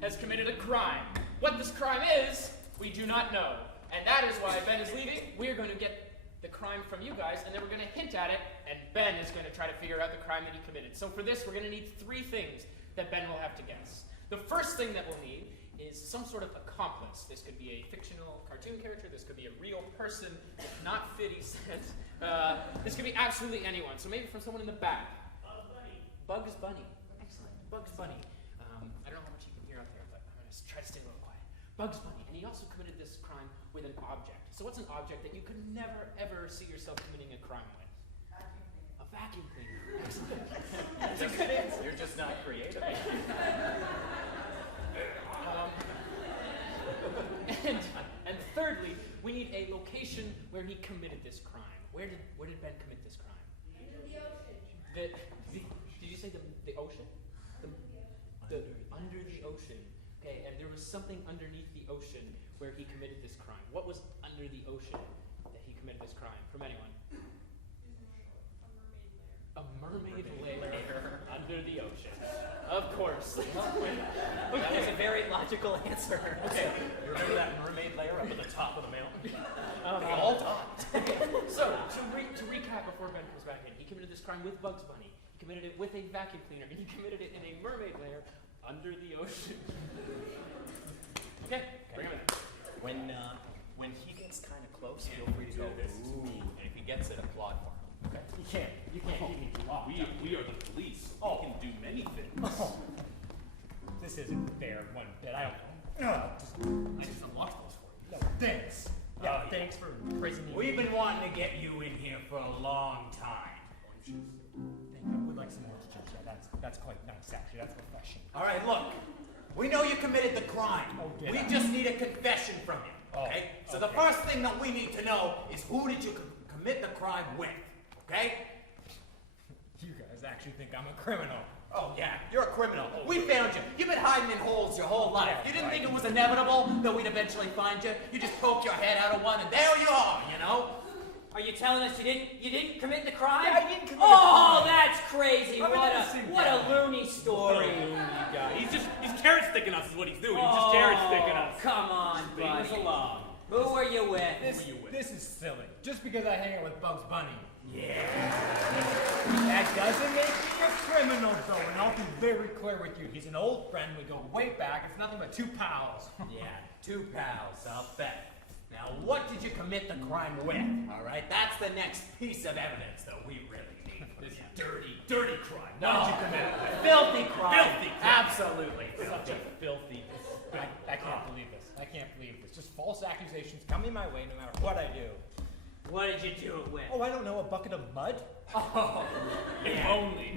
has committed a crime. What this crime is, we do not know. And that is why Ben is leaving. We're going to get the crime from you guys, and then we're going to hint at it, and Ben is going to try to figure out the crime that he committed. So for this, we're going to need 3 things that Ben will have to guess. The first thing that we'll need is some sort of accomplice. This could be a fictional cartoon character. This could be a real person, if not 50 Cent. This could be absolutely anyone. So maybe from someone in the back. Bugs Bunny. Excellent. Bugs Bunny. I don't know how much you can hear out there, but I'm going to try to stay a little quiet. Bugs Bunny. And he also committed this crime with an object. So what's an object that you could never, ever see yourself committing a crime with? A vacuum cleaner. Excellent. That's a good answer. You're just not creative. And thirdly, we need a location where he committed this crime. Where did Ben commit this crime? Into the ocean. Did you say the ocean? Under the ocean. Okay, and there was something underneath the ocean where he committed this crime. What was under the ocean that he committed this crime? From anyone? A mermaid lair under the ocean. Of course. That was a very logical answer. Okay, you remember that mermaid lair up at the top of the mountain? They all talked. So, to recap before Ben comes back in, he committed this crime with Bugs Bunny. He committed it with a vacuum cleaner, and he committed it in a mermaid lair under the ocean. Okay, bring him in. When he gets kind of close, feel free to go, ooh, and if he gets it, applaud for him. Okay? You can't keep me too long. We are the police. Oh. We can do many things. This isn't fair one bit. I just unlocked those for you. No, thanks. Yeah, thanks for imprisoning me. We've been wanting to get you in here for a long time. Thank you. I would like some more chit chat. That's quite nice, actually. That's professional. All right, look. We know you committed the crime. Oh, did we I? just need a confession from you, okay? So the okay. first thing that we need to know is who did you commit the crime with, okay? You guys actually think I'm a criminal. Oh, yeah, you're a criminal. We found you. You've been hiding in holes your whole life. Yeah, You didn't right. think it was inevitable that we'd eventually find you. You just poked your head out of one, and there you are, you know? Are you telling us you didn't commit the crime? Yeah, I didn't commit the Oh, crime. that's crazy! I'm an What innocent a guy. loony story! He's carrot sticking us is what he's doing. He's just carrot sticking us. Come on, Leave us buddy. alone. Who were you with? This is silly. Just because I hang out with Bugs Bunny. Yeah. That doesn't make me a criminal, though, and I'll be very clear with you. He's an old friend. We go way back. It's nothing but 2 pals. Yeah, 2 pals, I'll bet. Now, what did you commit the crime with? All right, that's the next piece of evidence that we really need. This dirty crime. What did you commit it with? Filthy crime. Filthy crime. Absolutely. Such a filthy. I can't believe this. I can't believe this. Just false accusations coming my way no matter what I do. What did you do it with? Oh, I don't know. A bucket of mud? Oh, If only.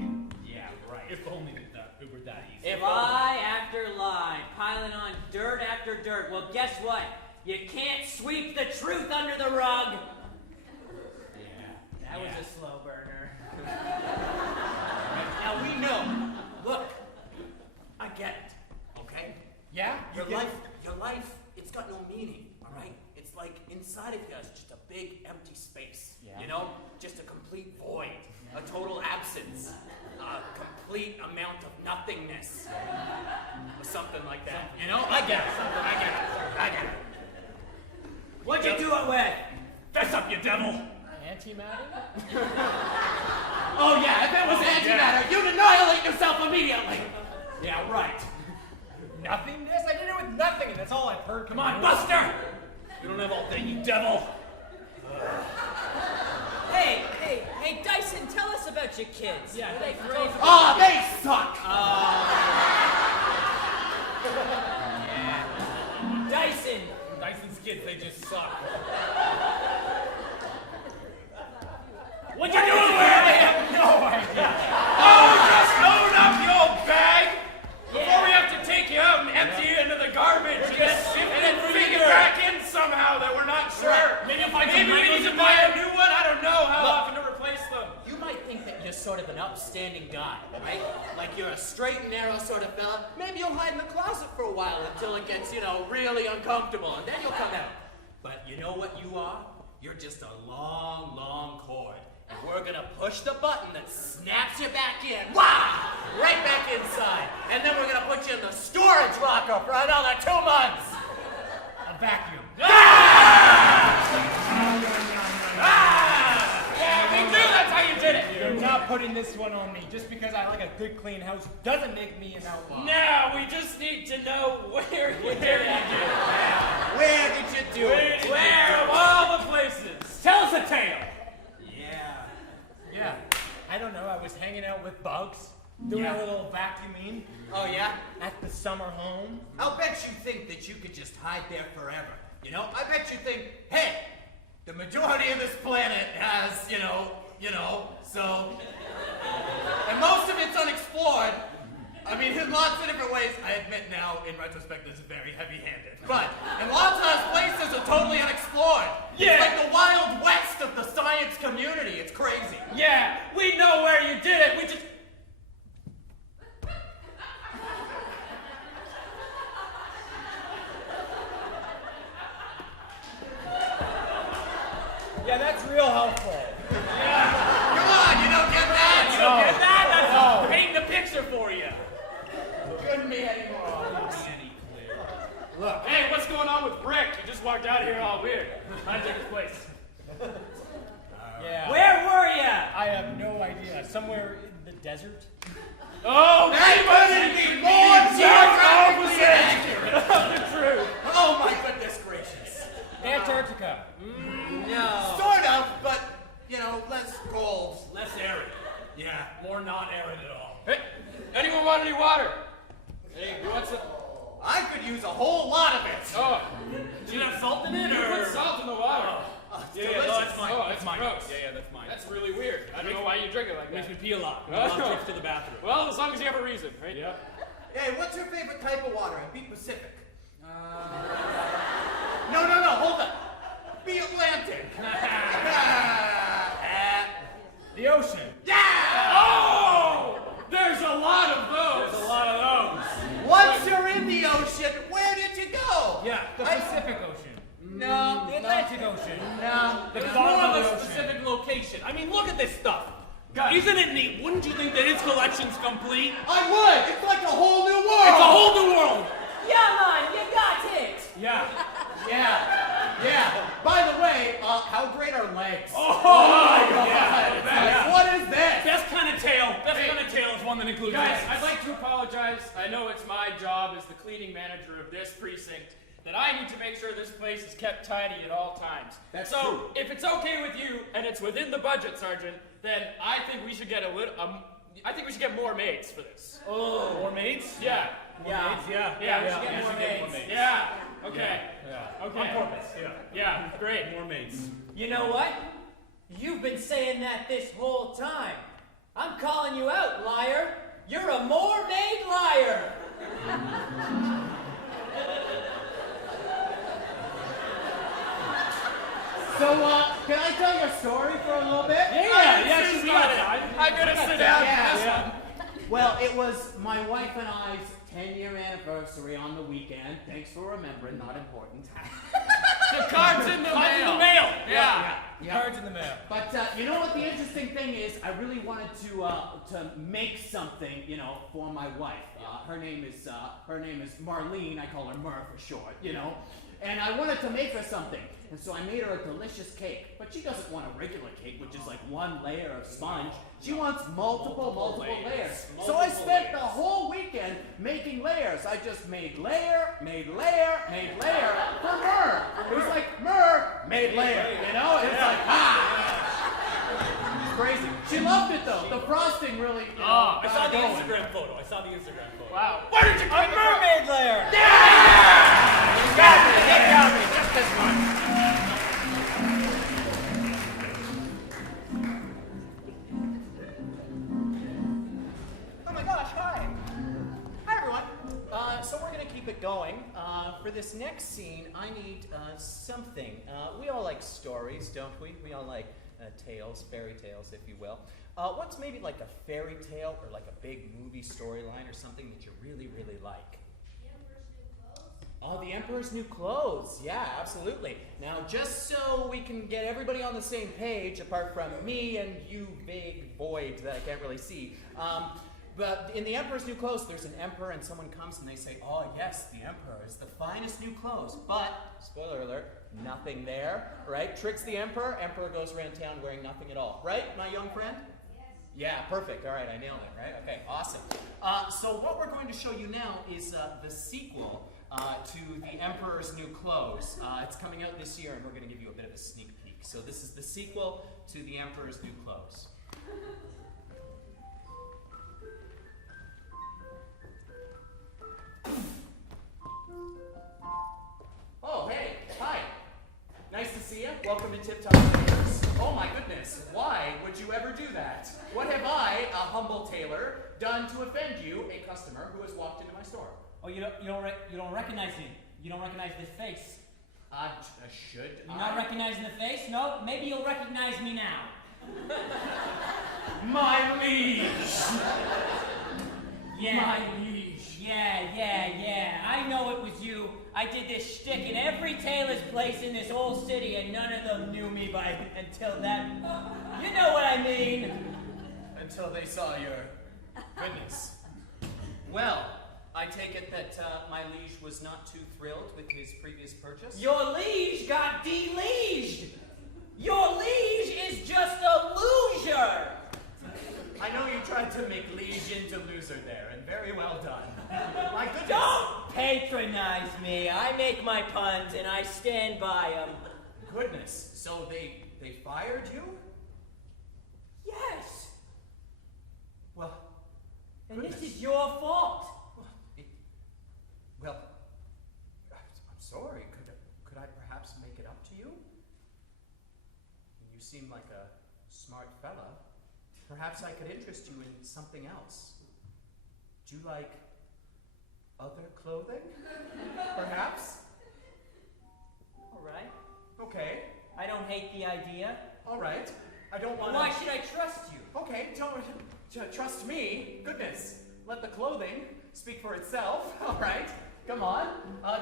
Yeah, right. If only it were that easy. lie after lie, piling on dirt after dirt. Well, guess what? You can't sweep the truth under the rug. Yeah. That was a slow burner. Now we know. Look, I get it. Okay? Yeah? Your life, it's got no meaning, all right? It's like inside of you is just a big empty space, Yeah. you know? Just a complete void, a total absence, a complete amount of nothingness. something like that. You know, I get it. What'd you do it with? Fess up, you devil! Antimatter? Oh yeah, if it was antimatter, you'd annihilate yourself immediately. Yeah, right. Nothingness? I did it with nothing, and that's all I've heard. Come on, Buster! You don't have all day, you devil! Hey, Dyson, tell us about your kids. Yeah, Are they thanks, crazy? Oh, they suck! Dyson, Dyson's kids, they just suck. what'd you do it with? I have no idea. Oh, just load up your old bag before Yeah. we have to take you out and empty you into the garbage and then fit you back in somehow that we're not sure. Maybe you'll find Maybe some we need Legos to in buy there. a new one. I don't know how often to replace them. You might think that you're sort of an upstanding guy, right? Like you're a straight and narrow sort of fella. Maybe you'll hide in the closet for a while until it gets, really uncomfortable, and then you'll come out. But you know what you are? You're just a long, long cord. And we're gonna push the button that snaps you back in. Wow! Right back inside. And then we're gonna put you in the storage locker for another 2 months. A vacuum. Yeah, we knew that's how you did it. You're not putting this one on me. Just because I like a good, clean house doesn't make me an outlaw. Now we just need to know where you did it. Where did you do it? Where of all the places? Tell us a tale! Yeah. I don't know. I was hanging out with bugs, doing a little vacuuming Oh, yeah? at the summer home. I'll bet you think that you could just hide there forever. I bet you think, hey, the majority of this planet has, so. And most of it's unexplored. I mean, in lots of different ways. I admit now, in retrospect, this is very heavy-handed. But in lots of those places are totally unexplored. Yeah. It's like the Wild West of the science community. It's crazy. Yeah, we know where you did it. We just. Yeah, that's real helpful. Come on, you don't get that? You don't get that? That's painting a picture for you. Couldn't be any more obvious. Look, hey, what's going on with Brick? He just walked out of here all weird. I took his place. Yeah. Where were ya? I have no idea. Somewhere in the desert? Oh, That couldn't be more geographically accurate of the truth. Oh my goodness gracious. Antarctica. No. Sort of, but, less cold. Less arid. Yeah. More not arid at all. Hey, anyone want any water? Hey, you want some? I could use a whole lot of it. Oh, Do you have salt in it, you or? put salt in the water. Delicious. No, that's mine. Oh, that's that's mine. gross. Yeah, that's mine. That's really weird. I don't know why you drink it like Makes that. me pee a lot. Oh. Long trips to the bathroom. Well, as long as you have a reason, right? Yeah. Hey, what's your favorite type of water? Be Pacific. No, hold up. Be Atlantic. The ocean. Oh! There's a lot of those. There's a lot of those. Once you're in the ocean, where did you go? Yeah, the Pacific Ocean. No. The Atlantic Ocean. No. There's bottom more of of the a ocean. specific location. I mean, look at this stuff. Isn't it neat? Wouldn't you think that his collection's complete? I would. It's like a whole new world. It's a whole new world. Yeah, man, you got it. Yeah. Yeah. By the way, how great are legs? Oh my God! Like, what is this? Best kind of tail. Best kind of tail is one that includes Guys, legs. I'd like to apologize. I know it's my job as the cleaning manager of this precinct that I need to make sure this place is kept tidy at all times. That's so, true. if it's okay with you and it's within the budget, Sergeant, then I think we should get I think we should get more maids for this. Oh, more mates? Yeah. Yeah. Yeah. We should get more maids. Yeah. Okay. Okay. On purpose. Yeah. Yeah. Great. More mates. You know what? You've been saying that this whole time. I'm calling you out, liar. You're a more-made liar. So, can I tell you a story for a little bit? Yeah, we got it. I'm gonna sit down. Yeah. Well, it was my wife and I's 10-year anniversary on the weekend. Thanks for remembering, not important. The card's in the mail. Mail. Yeah. Yeah. Cards in the mail. But you know what the interesting thing is? I really wanted to make something, you know, for my wife. Her name is Marlene. I call her Mer for short, you know. And I wanted to make her something. And so I made her a delicious cake. But she doesn't want a regular cake with just like one layer of sponge. She wants multiple layers. So I spent the whole weekend making layers. I just made layer for Mer. It was like Mer made layer, you know? It's like, It's crazy. She loved it though. The frosting really, you know, I saw the going. Instagram photo. Wow. Why did you A mermaid lair! You got me. Just this one. Oh my gosh, hi. Hi, everyone. So we're going to keep it going. For this next scene, I need something. We all like stories, don't we? We all like tales, fairy tales, if you will. What's maybe like a fairy tale or like a big movie storyline or something that you really, really like? Oh, The Emperor's New Clothes. Yeah, absolutely. Now, just so we can get everybody on the same page, apart from me and you big void that I can't really see, but in The Emperor's New Clothes, there's an emperor and someone comes and they say, oh yes, the emperor is the finest new clothes. But, spoiler alert, nothing there, right? Tricks the emperor, emperor goes around town wearing nothing at all. Right, my young friend? Yeah, perfect. All right, I nailed it, right? Okay, awesome. So what we're going to show you now is the sequel to The Emperor's New Clothes. It's coming out this year, and we're going to give you a bit of a sneak peek. So this is the sequel to The Emperor's New Clothes. Oh, hey, hi. Nice to see you. Welcome to Tip Top Tailors. Oh my goodness, why would you ever do that? What have I, a humble tailor, done to offend you, a customer who has walked into my store? Oh, you don't recognize me. You don't recognize this face. Should You're not recognizing the face? No? Maybe you'll recognize me now. My liege. Yeah. My liege. Yeah. I know it was you. I did this shtick in every tailor's place in this whole city, and none of them knew me until that. You know what I mean. Until they saw your goodness. Well, I take it that my liege was not too thrilled with his previous purchase? Your liege got de-lieged. Your liege is just a loser. I know you tried to make liege into loser there, and very well done. My goodness. Don't patronize me. I make my puns, and I stand by them. Goodness. So they fired you? Yes. Well, And goodness. this is your fault. Well, I'm sorry. Could I perhaps make it up to you? You seem like a smart fella. Perhaps I could interest you in something else. Do you like other clothing? Perhaps? All right. Okay. I don't hate the idea. All right. I don't want to... Why should I trust you? Okay, don't trust me. Goodness. Let the clothing speak for itself. All right. Come on.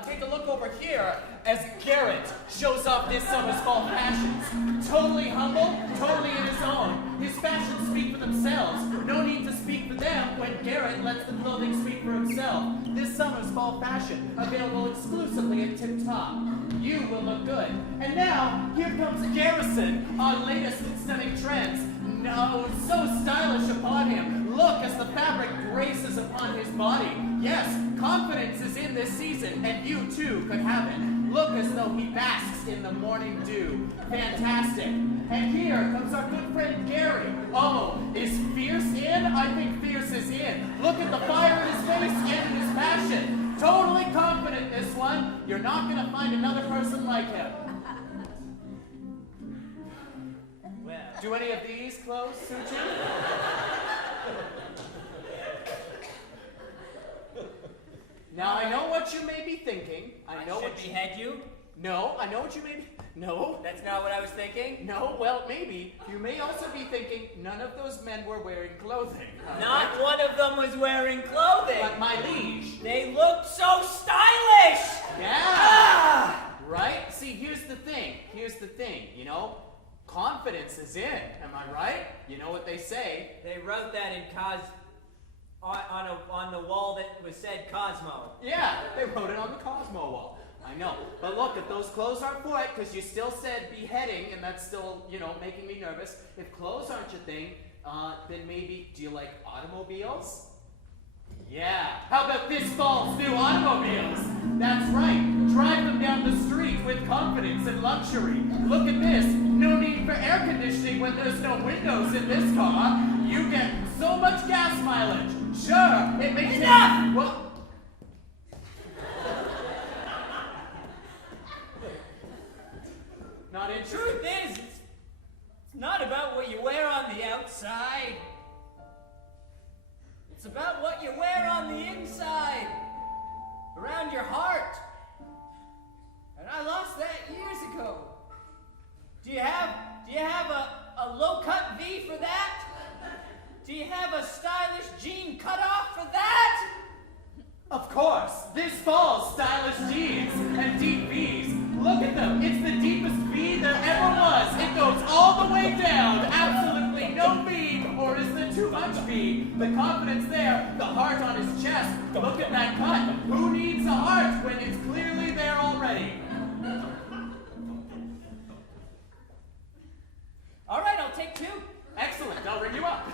Take a look over here as Garrett shows off this summer's fall fashions. Totally humble, totally in his own. His fashions speak for themselves. No need to speak for them when Garrett lets the clothing speak for himself. This summer's fall fashion, available exclusively at Tip Top. You will look good. And now, here comes Garrison on latest and stunning trends. No, so stylish upon him. Look as the fabric graces upon his body. Yes, confidence is in this season, and you too could have it. Look as though he basks in the morning dew. Fantastic. And here comes our good friend Gary. Oh, is Fierce in? I think Fierce is in. Look at the fire in his face and in his passion. Totally confident, this one. You're not going to find another person like him. Well, Do any of these clothes suit you? Now, I know what you may be thinking. I know should what you... behead you? No, I know what you may be... No. That's not what I was thinking. No, well, maybe. You may also be thinking none of those men were wearing clothing. Not one of them was wearing clothing. But my liege. They looked so stylish. Yeah. Ah! Right? See, here's the thing, you know? confidence is in, am I right? You know what they say. They wrote that in on the wall that was said Cosmo. Yeah, they wrote it on the Cosmo wall. I know. But look, if those clothes aren't for it, because you still said beheading, and that's still, making me nervous. If clothes aren't your thing, then maybe, do you like automobiles? Yeah. How about this fall's new automobiles? That's right. Drive them down the street with confidence and luxury. Look at this. No need for air conditioning when there's no windows in this car. You get so much gas mileage. Sure, it makes Enough! Well, not The interested. truth is, it's not about what you wear on the outside. It's about what you wear on the inside, around your heart. And I lost that years ago. Do you have a low-cut V for that? Do you have a stylish jean cutoff for that? Of course, this fall's stylish jeans and deep V's. Look at them. It's the deepest V there ever was. It goes all the way down. Absolutely no V, or is there too much V? The confidence there, the heart on his chest. Look at that cut. Who needs a heart when it's clearly there already? All right, I'll take 2. Excellent. I'll ring you up.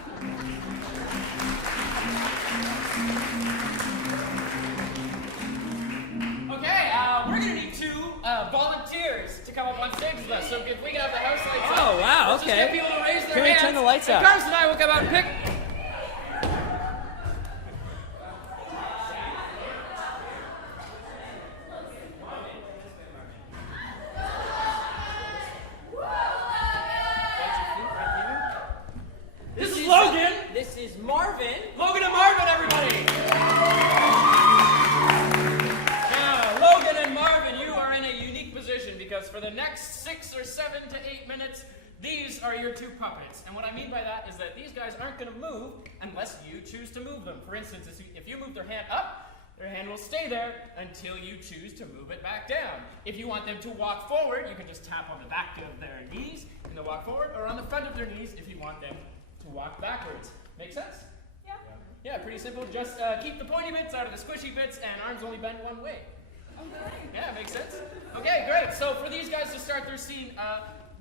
Okay, we're gonna need 2 volunteers to come up on stage with us. So if we can have the house lights Oh, up. wow, let's okay. Just get people to raise their Can we hands. turn the lights and up? Carson and I will come out and pick. This is Logan. This is Marvin. Logan and Marvin, everybody. Now, Logan and Marvin, you are in a unique position because for the next 6 or 7 to 8 minutes, these are your 2 puppets. And what I mean by that is that these guys aren't going to move unless you choose to move them. For instance, if you move their hand up, their hand will stay there until you choose to move it back down. If you want them to walk forward, you can just tap on the back of their knees and they'll walk forward, or on the front of their knees if you want them to walk backwards. Make sense? Yeah. Yeah, pretty simple. Just keep the pointy bits out of the squishy bits and arms only bend one way. Okay. Yeah, makes sense? Okay, great. So for these guys to start their scene,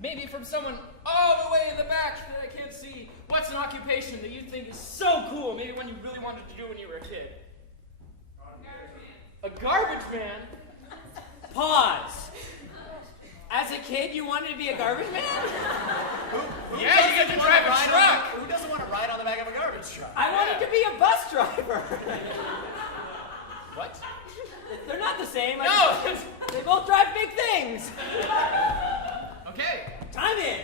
maybe from someone all the way in the back that I can't see, what's an occupation that you think is so cool, maybe one you really wanted to do when you were a kid? A garbage man? Pause. As a kid, you wanted to be a garbage man? Yeah, you get to drive a truck. Who doesn't want to ride on the back of a garbage truck? I wanted to be a bus driver. What? They're not the same. No! They both drive big things. Okay. Time in.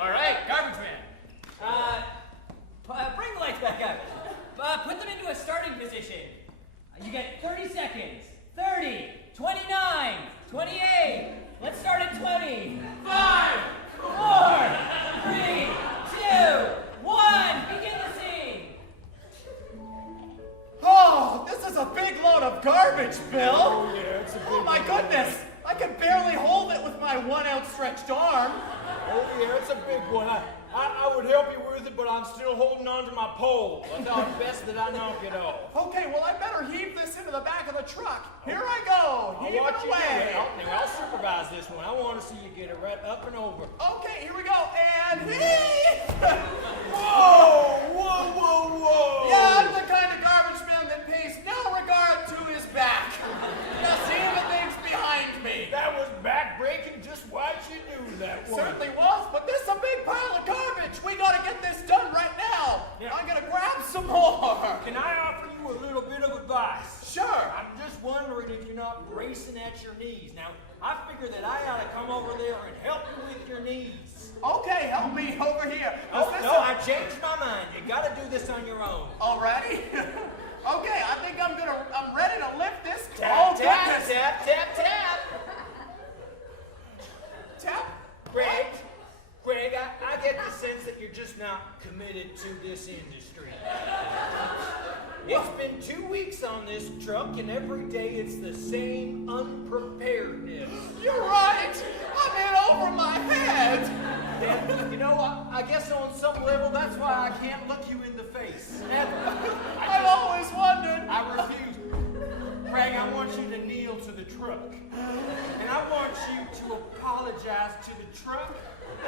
All right, garbage man. Bring the lights back up. Put them into a starting position. You get 30 seconds. 30, 29, 28. Let's start at 20. 5, 4, 3, 2, 1. Begin the scene. Oh, this is a big load of garbage, Bill. Oh, yeah, it's a big Oh, my goodness. I can barely hold it with my one outstretched arm. Oh, yeah, it's a big one. I would help you with it, but I'm still holding on to my pole. I thought best that I knock it off. Okay, well, I better heave this into the back of the truck. Here I go. I'll Heave watch it you do away. it. I'll supervise this one. I want to see you get it right up and over. Okay, here we go. And heave. Whoa, whoa, whoa, whoa. Yeah, I'm the kind of garbage man that pays no regard to his back. Just even things behind me. That was backbreaking. Just why'd you do that one? Certainly was, but this is a big pile of garbage. We gotta get this done right now. Yeah. I'm gonna grab some more. Can I offer you a little bit of advice? Sure. I'm just wondering if you're not bracing at your knees. Now, I figure that I ought to come over there and help you with your knees. Okay, help me over here. Oh, no, I changed my mind. You got to do this on your own. Already? Okay, I think I'm ready to lift this. Tap, Oh, tap, goodness. tap, tap, tap. Tap. Greg, I get the sense that you're just not committed to this industry. It's been 2 weeks on this truck, and every day it's the same unpreparedness. You're right. I'm in over my head. And, you know, I guess on some level, that's why I can't look you in the face. I've always wondered. I refuse. Craig, I want you to kneel to the truck. And I want you to apologize to the truck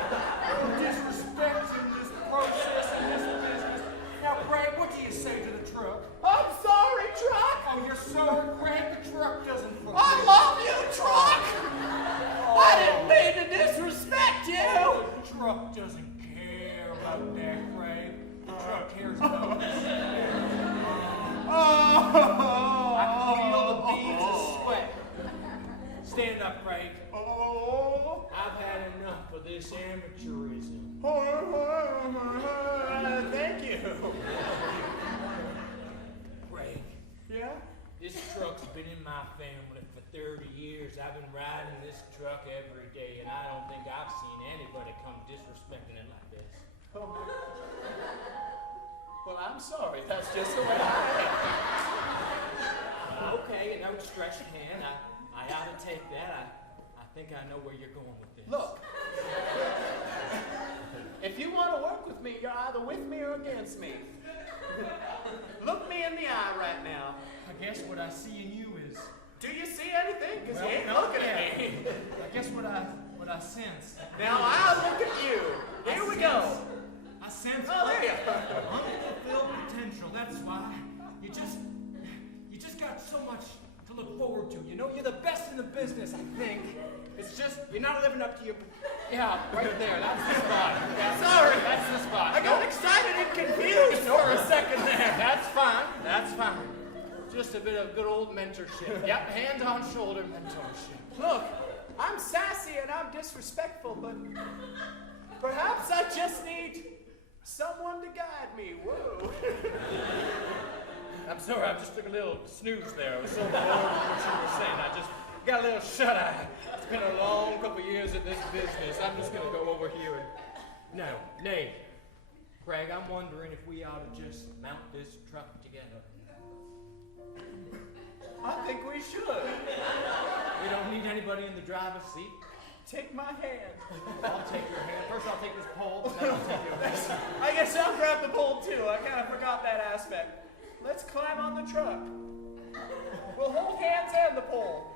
for disrespecting this process and this business. Now, Craig, what do you say to the truck? I'm sorry, truck. Oh, you're sorry, Craig? The truck doesn't forgive. I love you, truck. I didn't mean to disrespect you. The truck doesn't care about that, Craig. The truck cares about us. I feel the beads of sweat. Stand up, Craig. I've had enough of this amateurism. Thank you. Craig, Yeah? this truck's been in my family for 30 years. I've been riding this truck every day, and I don't think I've seen anybody come disrespecting it like this. Well, I'm sorry. That's just the way I am. Okay, and don't stretch your hand. I ought to take that. I think I know where you're going with this. Look. If you want to work with me, you're either with me or against me. Look me in the eye right now. I guess what I see in you is... Do you see anything? Because you ain't no, looking at me. I guess what I sense. Now I'll look at you. Here we go. I sense Oh, there you are. unfulfilled potential. That's why you just got so much to look forward to. You know, you're the best in the business, I think. It's just you're not living up to your. Yeah, right there. That's the spot. Yeah, Sorry. that's the spot. I got excited and confused for a second there. That's fine. That's fine. Just a bit of good old mentorship. Yep, hand on shoulder mentorship. Look, I'm sassy and I'm disrespectful, but perhaps I just need someone to guide me. Whoa. I'm sorry, I just took a little snooze there. I was so bored with what you were saying. I just got a little shut-eye. It's been a long couple years in this business. I'm just going to go over here and... No, nay. Craig, I'm wondering if we ought to just mount this truck together. I think we should. We don't need anybody in the driver's seat. Take my hand. I'll take your hand. First I'll take this pole, then I'll take your hand. I guess I'll grab the pole too. I kind of forgot that aspect. Let's climb on the truck. We'll hold hands and the pole.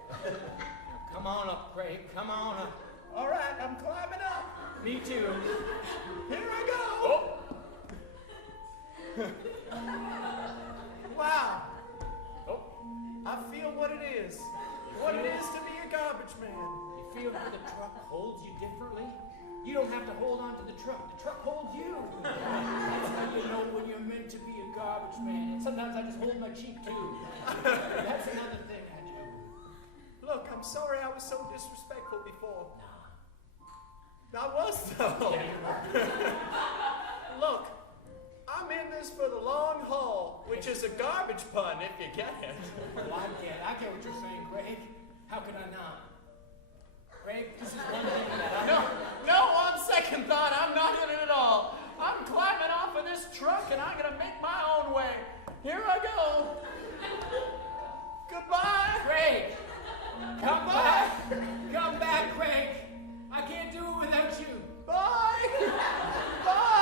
Come on up, Craig. Come on up. All right, I'm climbing up. Me too. Here I go. Oh. Wow. I feel what it is. What it is to be a garbage man. You feel how the truck holds you differently? You don't have to hold on to the truck. The truck holds you. That's how you know when you're meant to be a garbage man. And sometimes I just hold my cheek too. That's another thing I do. Look, I'm sorry I was so disrespectful before. I was though. Look, I'm in this for the long haul, which is a garbage pun if you get it. Well, I get what you're saying, Craig. How could I not? Craig, this is one thing that I No, on second thought, I'm not in it at all. I'm climbing off of this truck and I'm gonna make my own way. Here I go. Goodbye. Craig! Come back! Come back, Craig! I can't do it without you. Bye. Bye.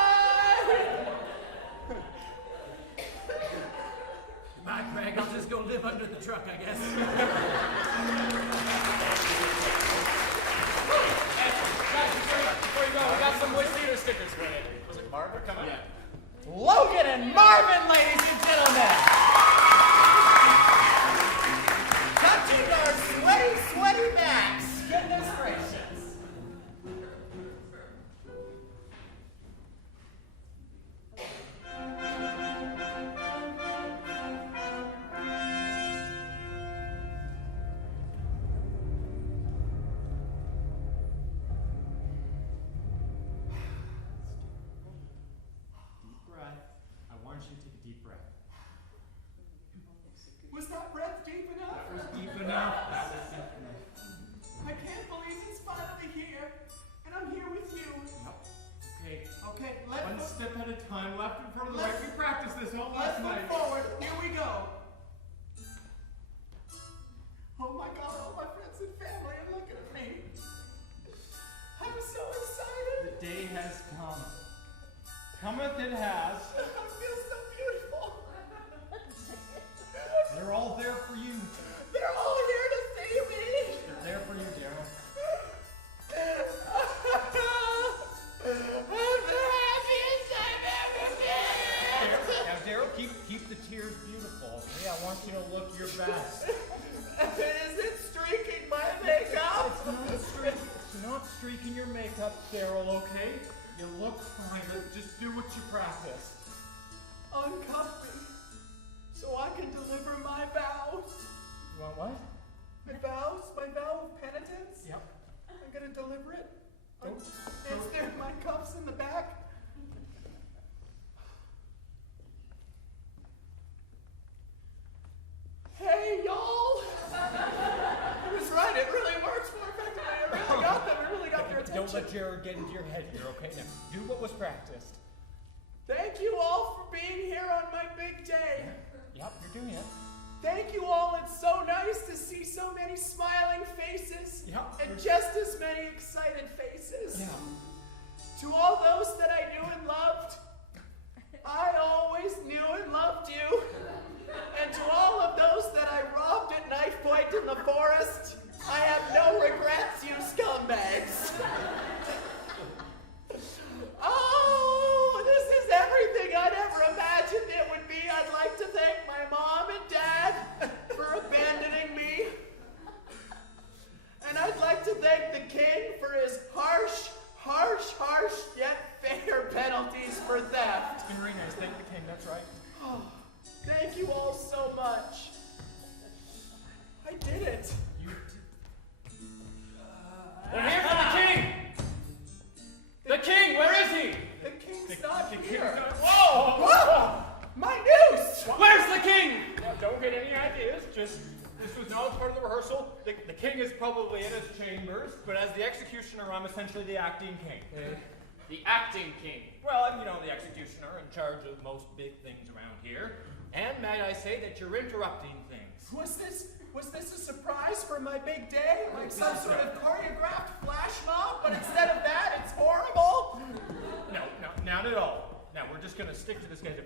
Bye, Craig. I'll just go live under the truck, I guess. Guys, before you go, we got some Voice Theater stickers for you. Was it Marvin? Come on. Yeah. Logan and Marvin, ladies and gentlemen. Touching our sweaty backs. Goodness gracious. Cometh it has. I feel so beautiful. They're all there for you. They're all here to see me. They're there for you, Daryl. I'm the happiest I've ever been. Now, Daryl, keep the tears beautiful. Okay, I want you to look your best. Is it streaking my makeup? It's not streaking your makeup, Daryl. Okay, you look fine. Just do what you practice. Uncuff me so I can deliver my vows. You want what? My vows? My vow of penitence? Yep. I'm gonna deliver it. Don't- Is there my cuffs in the back? Hey, y'all! He was right, it really works more effectively. It really got them, it really got their attention. Don't let Jared get into your head here, okay? Now, do what was practiced. Thank you all for being here on my big day. Yep, you're doing it. Thank you all. It's so nice to see so many smiling faces Yep. and just as many excited faces. Yeah. To all those that I knew and loved, I always knew and loved you. And to all of those that I robbed at knife point in the forest, I have no regrets, you scumbags. Oh, this is everything I'd ever imagined it would be. I'd like to thank my mom and dad for abandoning me. And I'd like to thank the king for his harsh, yet fair penalties for theft. It's been really nice. Thank the king, that's right. Oh, thank you all so much. I did it. We're here for the king! The king, where is he? The king's not here. Whoa! Whoa! My news! Where's the king? Now, don't get any ideas. Just, this was not part of the rehearsal. The king is probably in his chambers, but as the executioner, I'm essentially the acting king. The acting king. Well, I'm, the executioner in charge of most big things around here. And might I say that you're interrupting things. Was this a surprise for my big day? Like some sort of choreographed flash mob, but instead of that, it's horrible? No, not at all. Now, we're just going to stick to the schedule.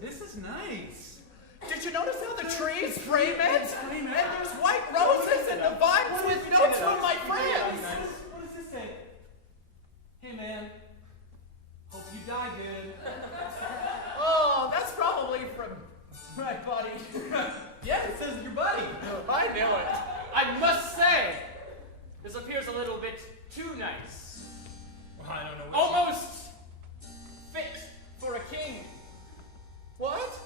This is nice. Did you notice how the trees frame it? And there's white roses and the vines with notes from my friends. What does this say? Hey, man. Hope you die good. Oh, that's probably from my buddy. Yeah, it says your buddy. I knew it. I must say, this appears a little bit too nice. Well, I don't know. Almost fit for a king. What?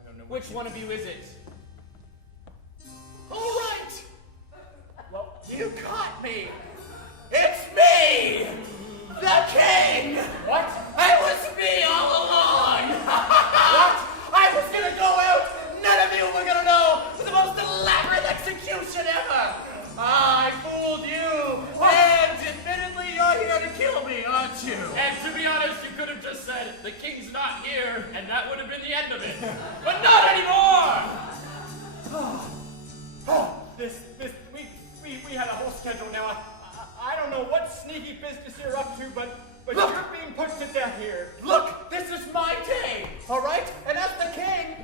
I don't know. Which one of you is it? All right. Well, you caught me. It's me, the king. What? It was me all along. What? I was gonna go out. None of you were gonna know. The most elaborate execution ever. I fooled you. And admittedly, you're here to kill me, aren't you? And to be honest, you could have just said, the king's not here, and that would have been the end of it. But not anymore! We had a whole schedule now. I don't know what sneaky business you're up to, but Look. you're being put to death here. Look, this is my day, all right? And as the king,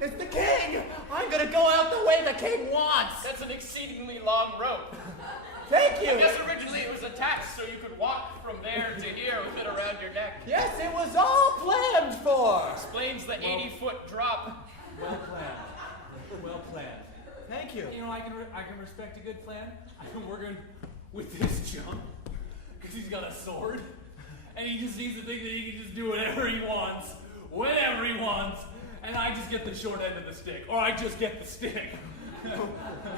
it's the king. I'm gonna go out the way the king wants. That's an exceedingly long rope. Thank you. I guess originally it was attached so you could walk from there to here with it around your neck. Yes, it was all planned for. Explains the 80-foot drop. Well planned. Well planned. Thank you. I can respect a good plan. I've been working with this chump because he's got a sword, and he just needs to think that he can just do whatever he wants, whenever he wants, and I just get the short end of the stick, or I just get the stick.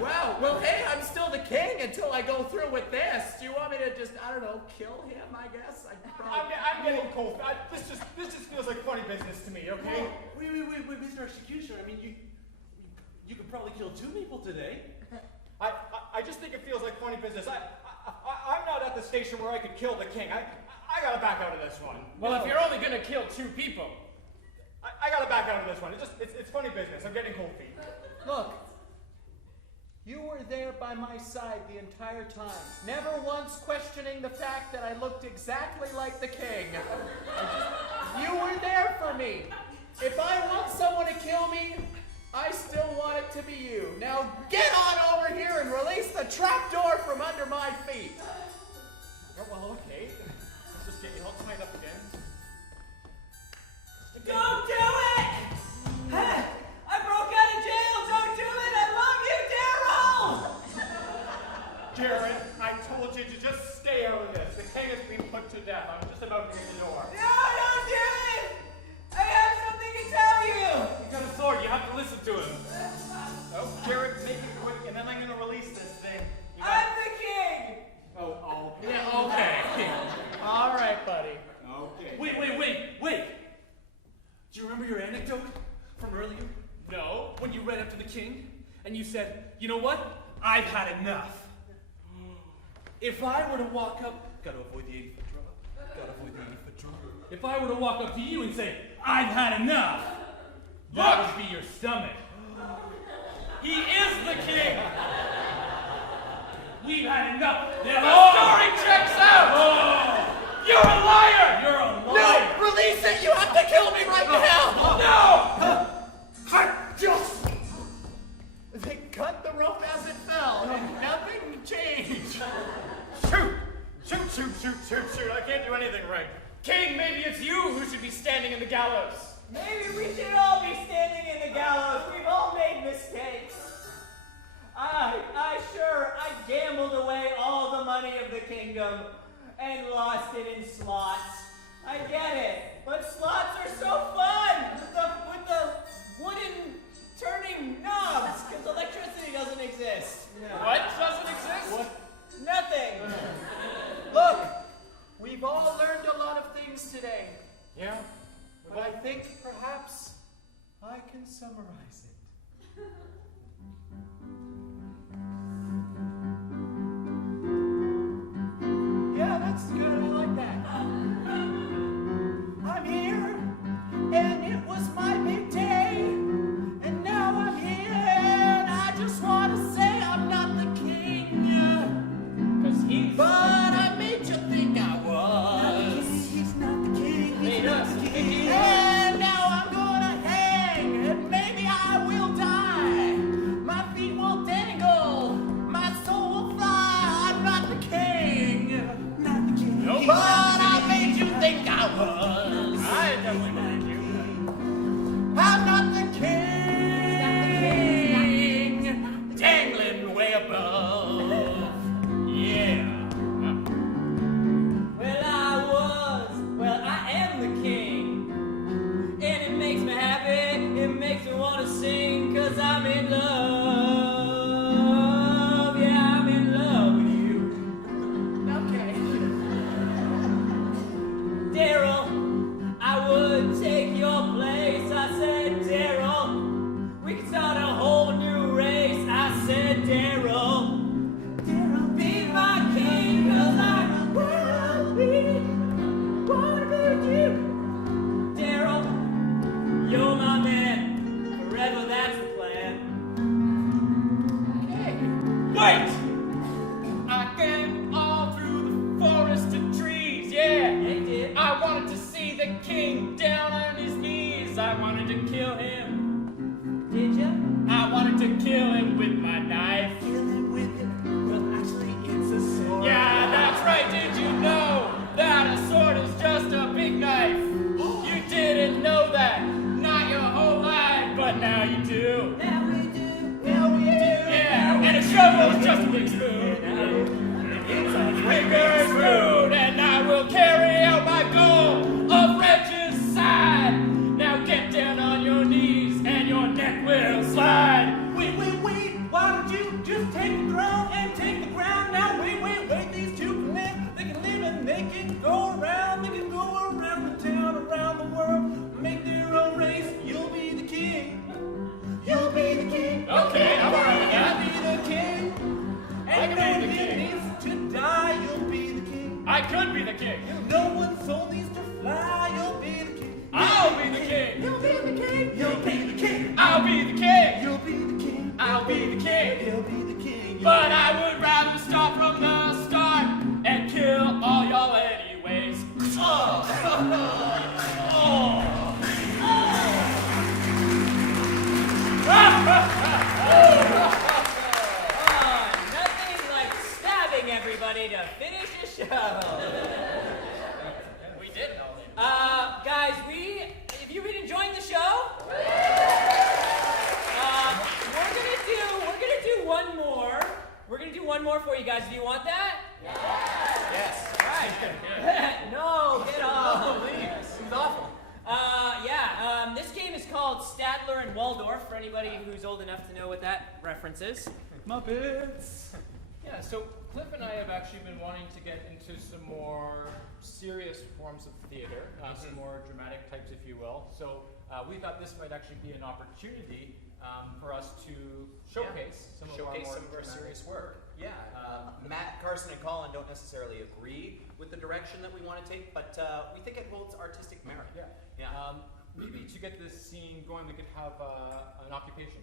Well, hey, I'm still the king until I go through with this. Do you want me to just, I don't know, kill him, I guess? I'm getting cold. This just feels like funny business to me, okay? Wait, Mr. Executioner. I mean, you could probably kill 2 people today. I just think it feels like funny business. I'm not at the station where I could kill the king. I gotta back out of this one. Well, if you're only going to kill 2 people. I gotta back out of this one. It's funny business. I'm getting cold feet. Look, you were there by by my side the entire time, never once questioning the fact that I looked exactly like the king. You were there for me. If I want someone to kill me, I still want it to be you. Now get on over here and release the trapdoor from under my feet. Oh, well, okay. Let's just get you all tied up again. Don't do it! Hey, I broke out of jail! Don't do it! I love you, Daryl! Jared, I told you to just stay out of this. The king has been put to death. I'm just about to get the door. No, don't do it! I have something to tell you! He's got a sword. You have to listen to him. Oh, Jared, make it quick, and then I'm going to release this thing. I'm the king! Oh, Yeah, okay. All right, buddy. okay. Wait. Do you remember your anecdote from earlier? No. When you ran up to the king and you said, you know what? I've had enough. If I were to walk up, gotta avoid the 80-foot drop. If I were to walk up to you and say, I've had enough, that would be your stomach. He is the king. We've had enough. The story checks out! Oh. You're a liar! You're a liar. No, release it! You have to kill me right now! No! They cut the rope as it fell, and nothing changed. Shoot. I can't do anything right. King, maybe it's you who should be standing in the gallows. Maybe we should all be standing in the gallows. We've all made mistakes. I gambled away all the money of the kingdom and lost it in slots. I get it, but slots are so fun with the wooden turning knobs because electricity doesn't exist. What doesn't exist? What? Nothing. Look, we've all learned a lot of things today. Yeah? But I think perhaps I can summarize it. Yeah, that's good. I like that. I'm here, and it was my big day, and now I'm here, and I just want to say I'm not the king. 'Cause he's... But I made you think I was. He's not the king. He's not the king. And now I'm gonna hang, and maybe I will die. My feet will dangle, my soul will fly. I'm not the king. Not the king. Nope. But I made you think I was. I definitely like you. I'm not the king. Dangling way above. Yeah. Well, I am the king. And it makes me happy, it makes me want to sing, 'cause I'm in love. Yeah, I'm in love with you. Okay. Daryl, I would take your place. I said, Daryl, we can start a whole new race. I said, Daryl, be my king, 'cause I wanna be with you. Daryl, you're my man. Forever, that's the plan. Okay. Wait! I came all through the forest of trees, yeah. They did. I wanted to see the king down on his knees. I wanted to kill him. Did ya? I wanted to kill him with my knife. Kill him with it. Well, actually, it's a sword. Yeah, that's right. Did you know that a sword is just a big knife? You didn't know that. Not your whole life, but now you do. Now we do. Yeah, and a shovel is just a big spoon. Bigger spoon, and I will carry out my goal of regicide. Now get down on your knees, and your neck will slide. Wait, why don't you just take the throne and take the crown? Now wait, these two can live, they can live and they can go around the town, around the world, make their own race. You'll be the king. You'll be the king. Okay, I'm alright with that. I'll be the king. And one more for you guys. Do you want that? Yes. Right. No, get off. Seems awful. This game is called Statler and Waldorf, for anybody who's old enough to know what that reference is. Muppets. Yeah, so Cliff and I have actually been wanting to get into some more serious forms of theater, some more dramatic types, if you will. So we thought this might actually be an opportunity for us to showcase some of our more serious work. Yeah, Matt, Carson, and Colin don't necessarily agree with the direction that we want to take, but we think it holds artistic merit. Yeah. Maybe to get this scene going, we could have an occupation.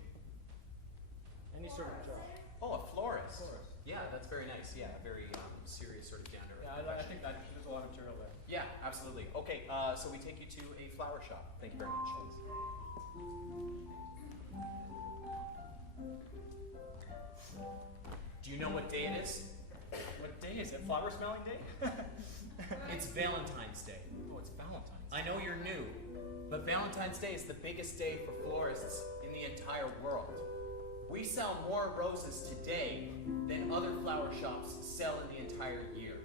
Any sort of job. Oh, a florist. Yeah, that's very nice. Yeah, very serious sort of down to earth. Yeah, I think that there's a lot of material there. Yeah, absolutely. Okay, so we take you to a flower shop. Thank you very much. Do you know what day it is? What day is it? Flower smelling day? It's Valentine's Day. Oh, it's Valentine's. I know you're new, but Valentine's Day is the biggest day for florists in the entire world. We sell more roses today than other flower shops sell in the entire year.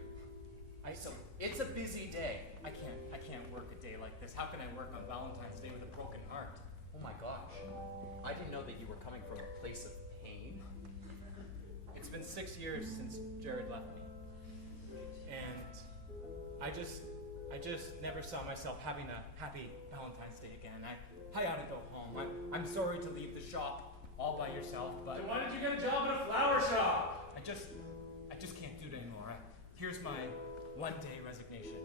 So it's a busy day. I can't work a day like this. How can I work on Valentine's Day with a broken heart? Oh my gosh. I didn't know that you were coming from a place of pain. It's been 6 years since Jared left me. And I just never saw myself having a happy Valentine's Day again. I ought to go home. I'm sorry to leave the shop all by yourself, but Then why did you get a job at a flower shop? I just can't do it anymore. Here's my one-day resignation.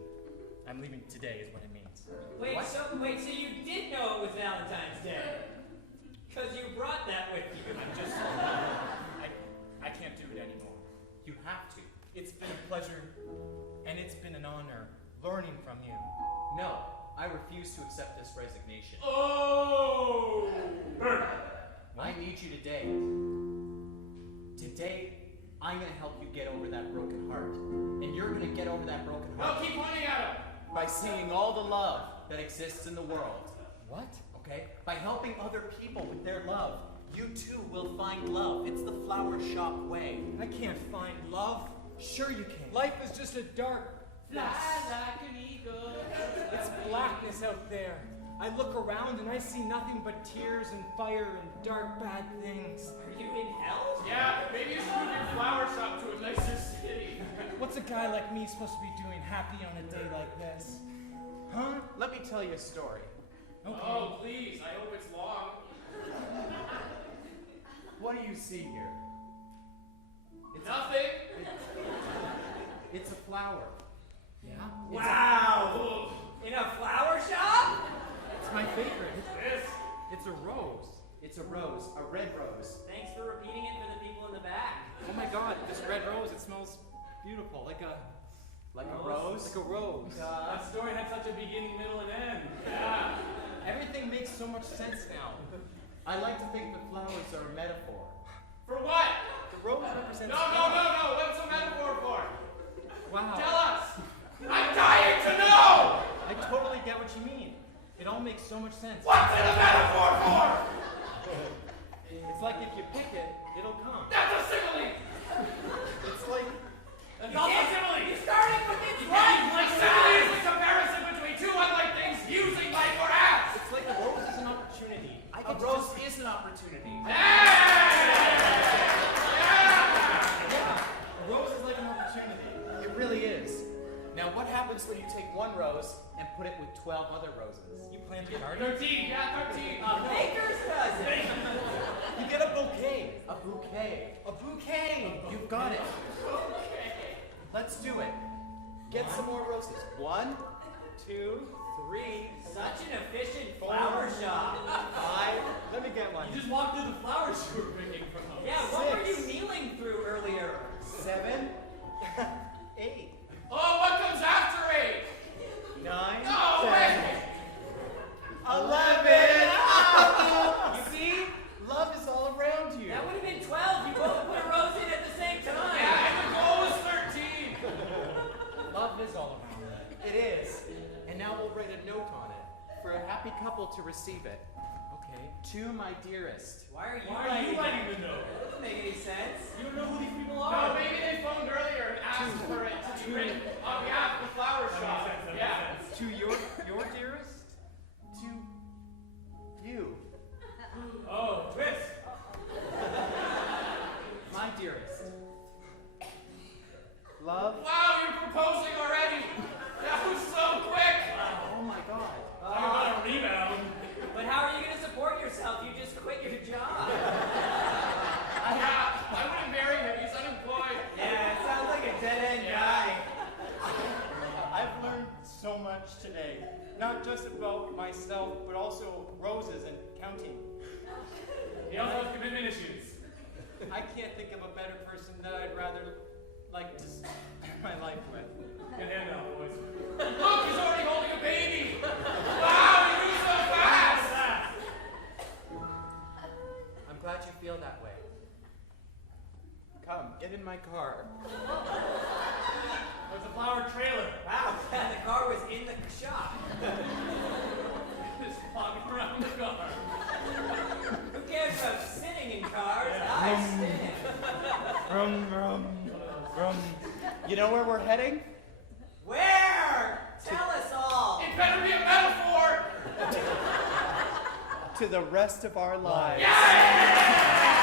I'm leaving today is what it means. Wait, so you did know it was Valentine's Day? Because you brought that with you. I can't do it anymore. You have to. It's been a pleasure, and it's been an honor learning from you. No, I refuse to accept this resignation. Oh! Burn! I need you today. Today, I'm gonna help you get over that broken heart. And you're gonna get over that broken heart. No, keep pointing at him! By seeing all the love that exists in the world. What? Okay? By helping other people with their love, you too will find love. It's the flower shop way. I can't find love. Sure you can. Life is just a dark. Fly like an eagle. It's blackness out there. I look around and I see nothing but tears and fire and dark bad things. Are you in hell? Yeah, maybe you should move your flower shop to a nicer city. What's a guy like me supposed to be doing happy on a day like this? Huh? Let me tell you a story. Okay. Oh, please, I hope it's long. What do you see here? Nothing. It's a flower. Yeah? Wow! In a flower shop? It's my favorite. This. It's a rose. It's a rose, a red rose. Thanks for repeating it for the people in the back. Oh my god, this red rose, it smells beautiful. Like a rose? Like a rose. That story had such a beginning, middle, and end. Yeah. Everything makes so much sense now. I like to think that flowers are a metaphor. For what? The rose represents No. What's a metaphor for? Wow. Tell us. I'm dying to know. I totally get what you mean. It all makes so much sense. What's it a metaphor for? It's like if you pick it, it'll come. That's a simile. It's like That's also a simile. You started with it You right. can't like simile is a comparison between two unlike things using like or as. it's like a rose is an opportunity. I A get to rose is an opportunity. A rose is like an opportunity. It really is. Now, what happens when you take one rose and put it with 12 other roses? You plant a garden. 13. Yeah, 13. Baker's dozen. You get a bouquet. A bouquet. A bouquet. You've got it. Let's do it. Get some more roses. 1, 2, 3, Such an efficient flower shop. 5. Let me get one. You just walked through the flowers you were picking from. Yeah, what were you 6. kneeling through earlier? 7, 8, Oh, what comes after 8? 9, No, 10, wait. 11. You see? Love is all around you. That would have been 12. You both put a rose in at the same time. Yeah, and the goal was 13. Love is all around. It is. And now we'll write a note on it for a happy couple to receive it. Okay. To my dearest. Why are you Why are you writing writing the note? That doesn't make any sense. You don't know who these people No, are. maybe first. Love? Wow, you're proposing already! That was so quick! Oh my god. Talk about a rebound. But how are you going to support yourself? You just quit your job. Yeah, I wouldn't marry him. He's unemployed. Yeah, it sounds like a dead-end guy. I've learned so much today. Not just about myself, but also roses and counting. He also has commitment issues. I can't think of a better person that I'd rather like to spend my life with. Good hand out, boys. Look, he's already holding a baby! Wow, he moves so fast! I'm glad you feel that way. Come, get in my car. There's a flower trailer. Wow, the car was in the shop. Just walking around the car. Who cares about sitting in cars? I stand. You know where we're heading? Where? Tell us all. It better be a metaphor! To the rest of our lives. Yeah!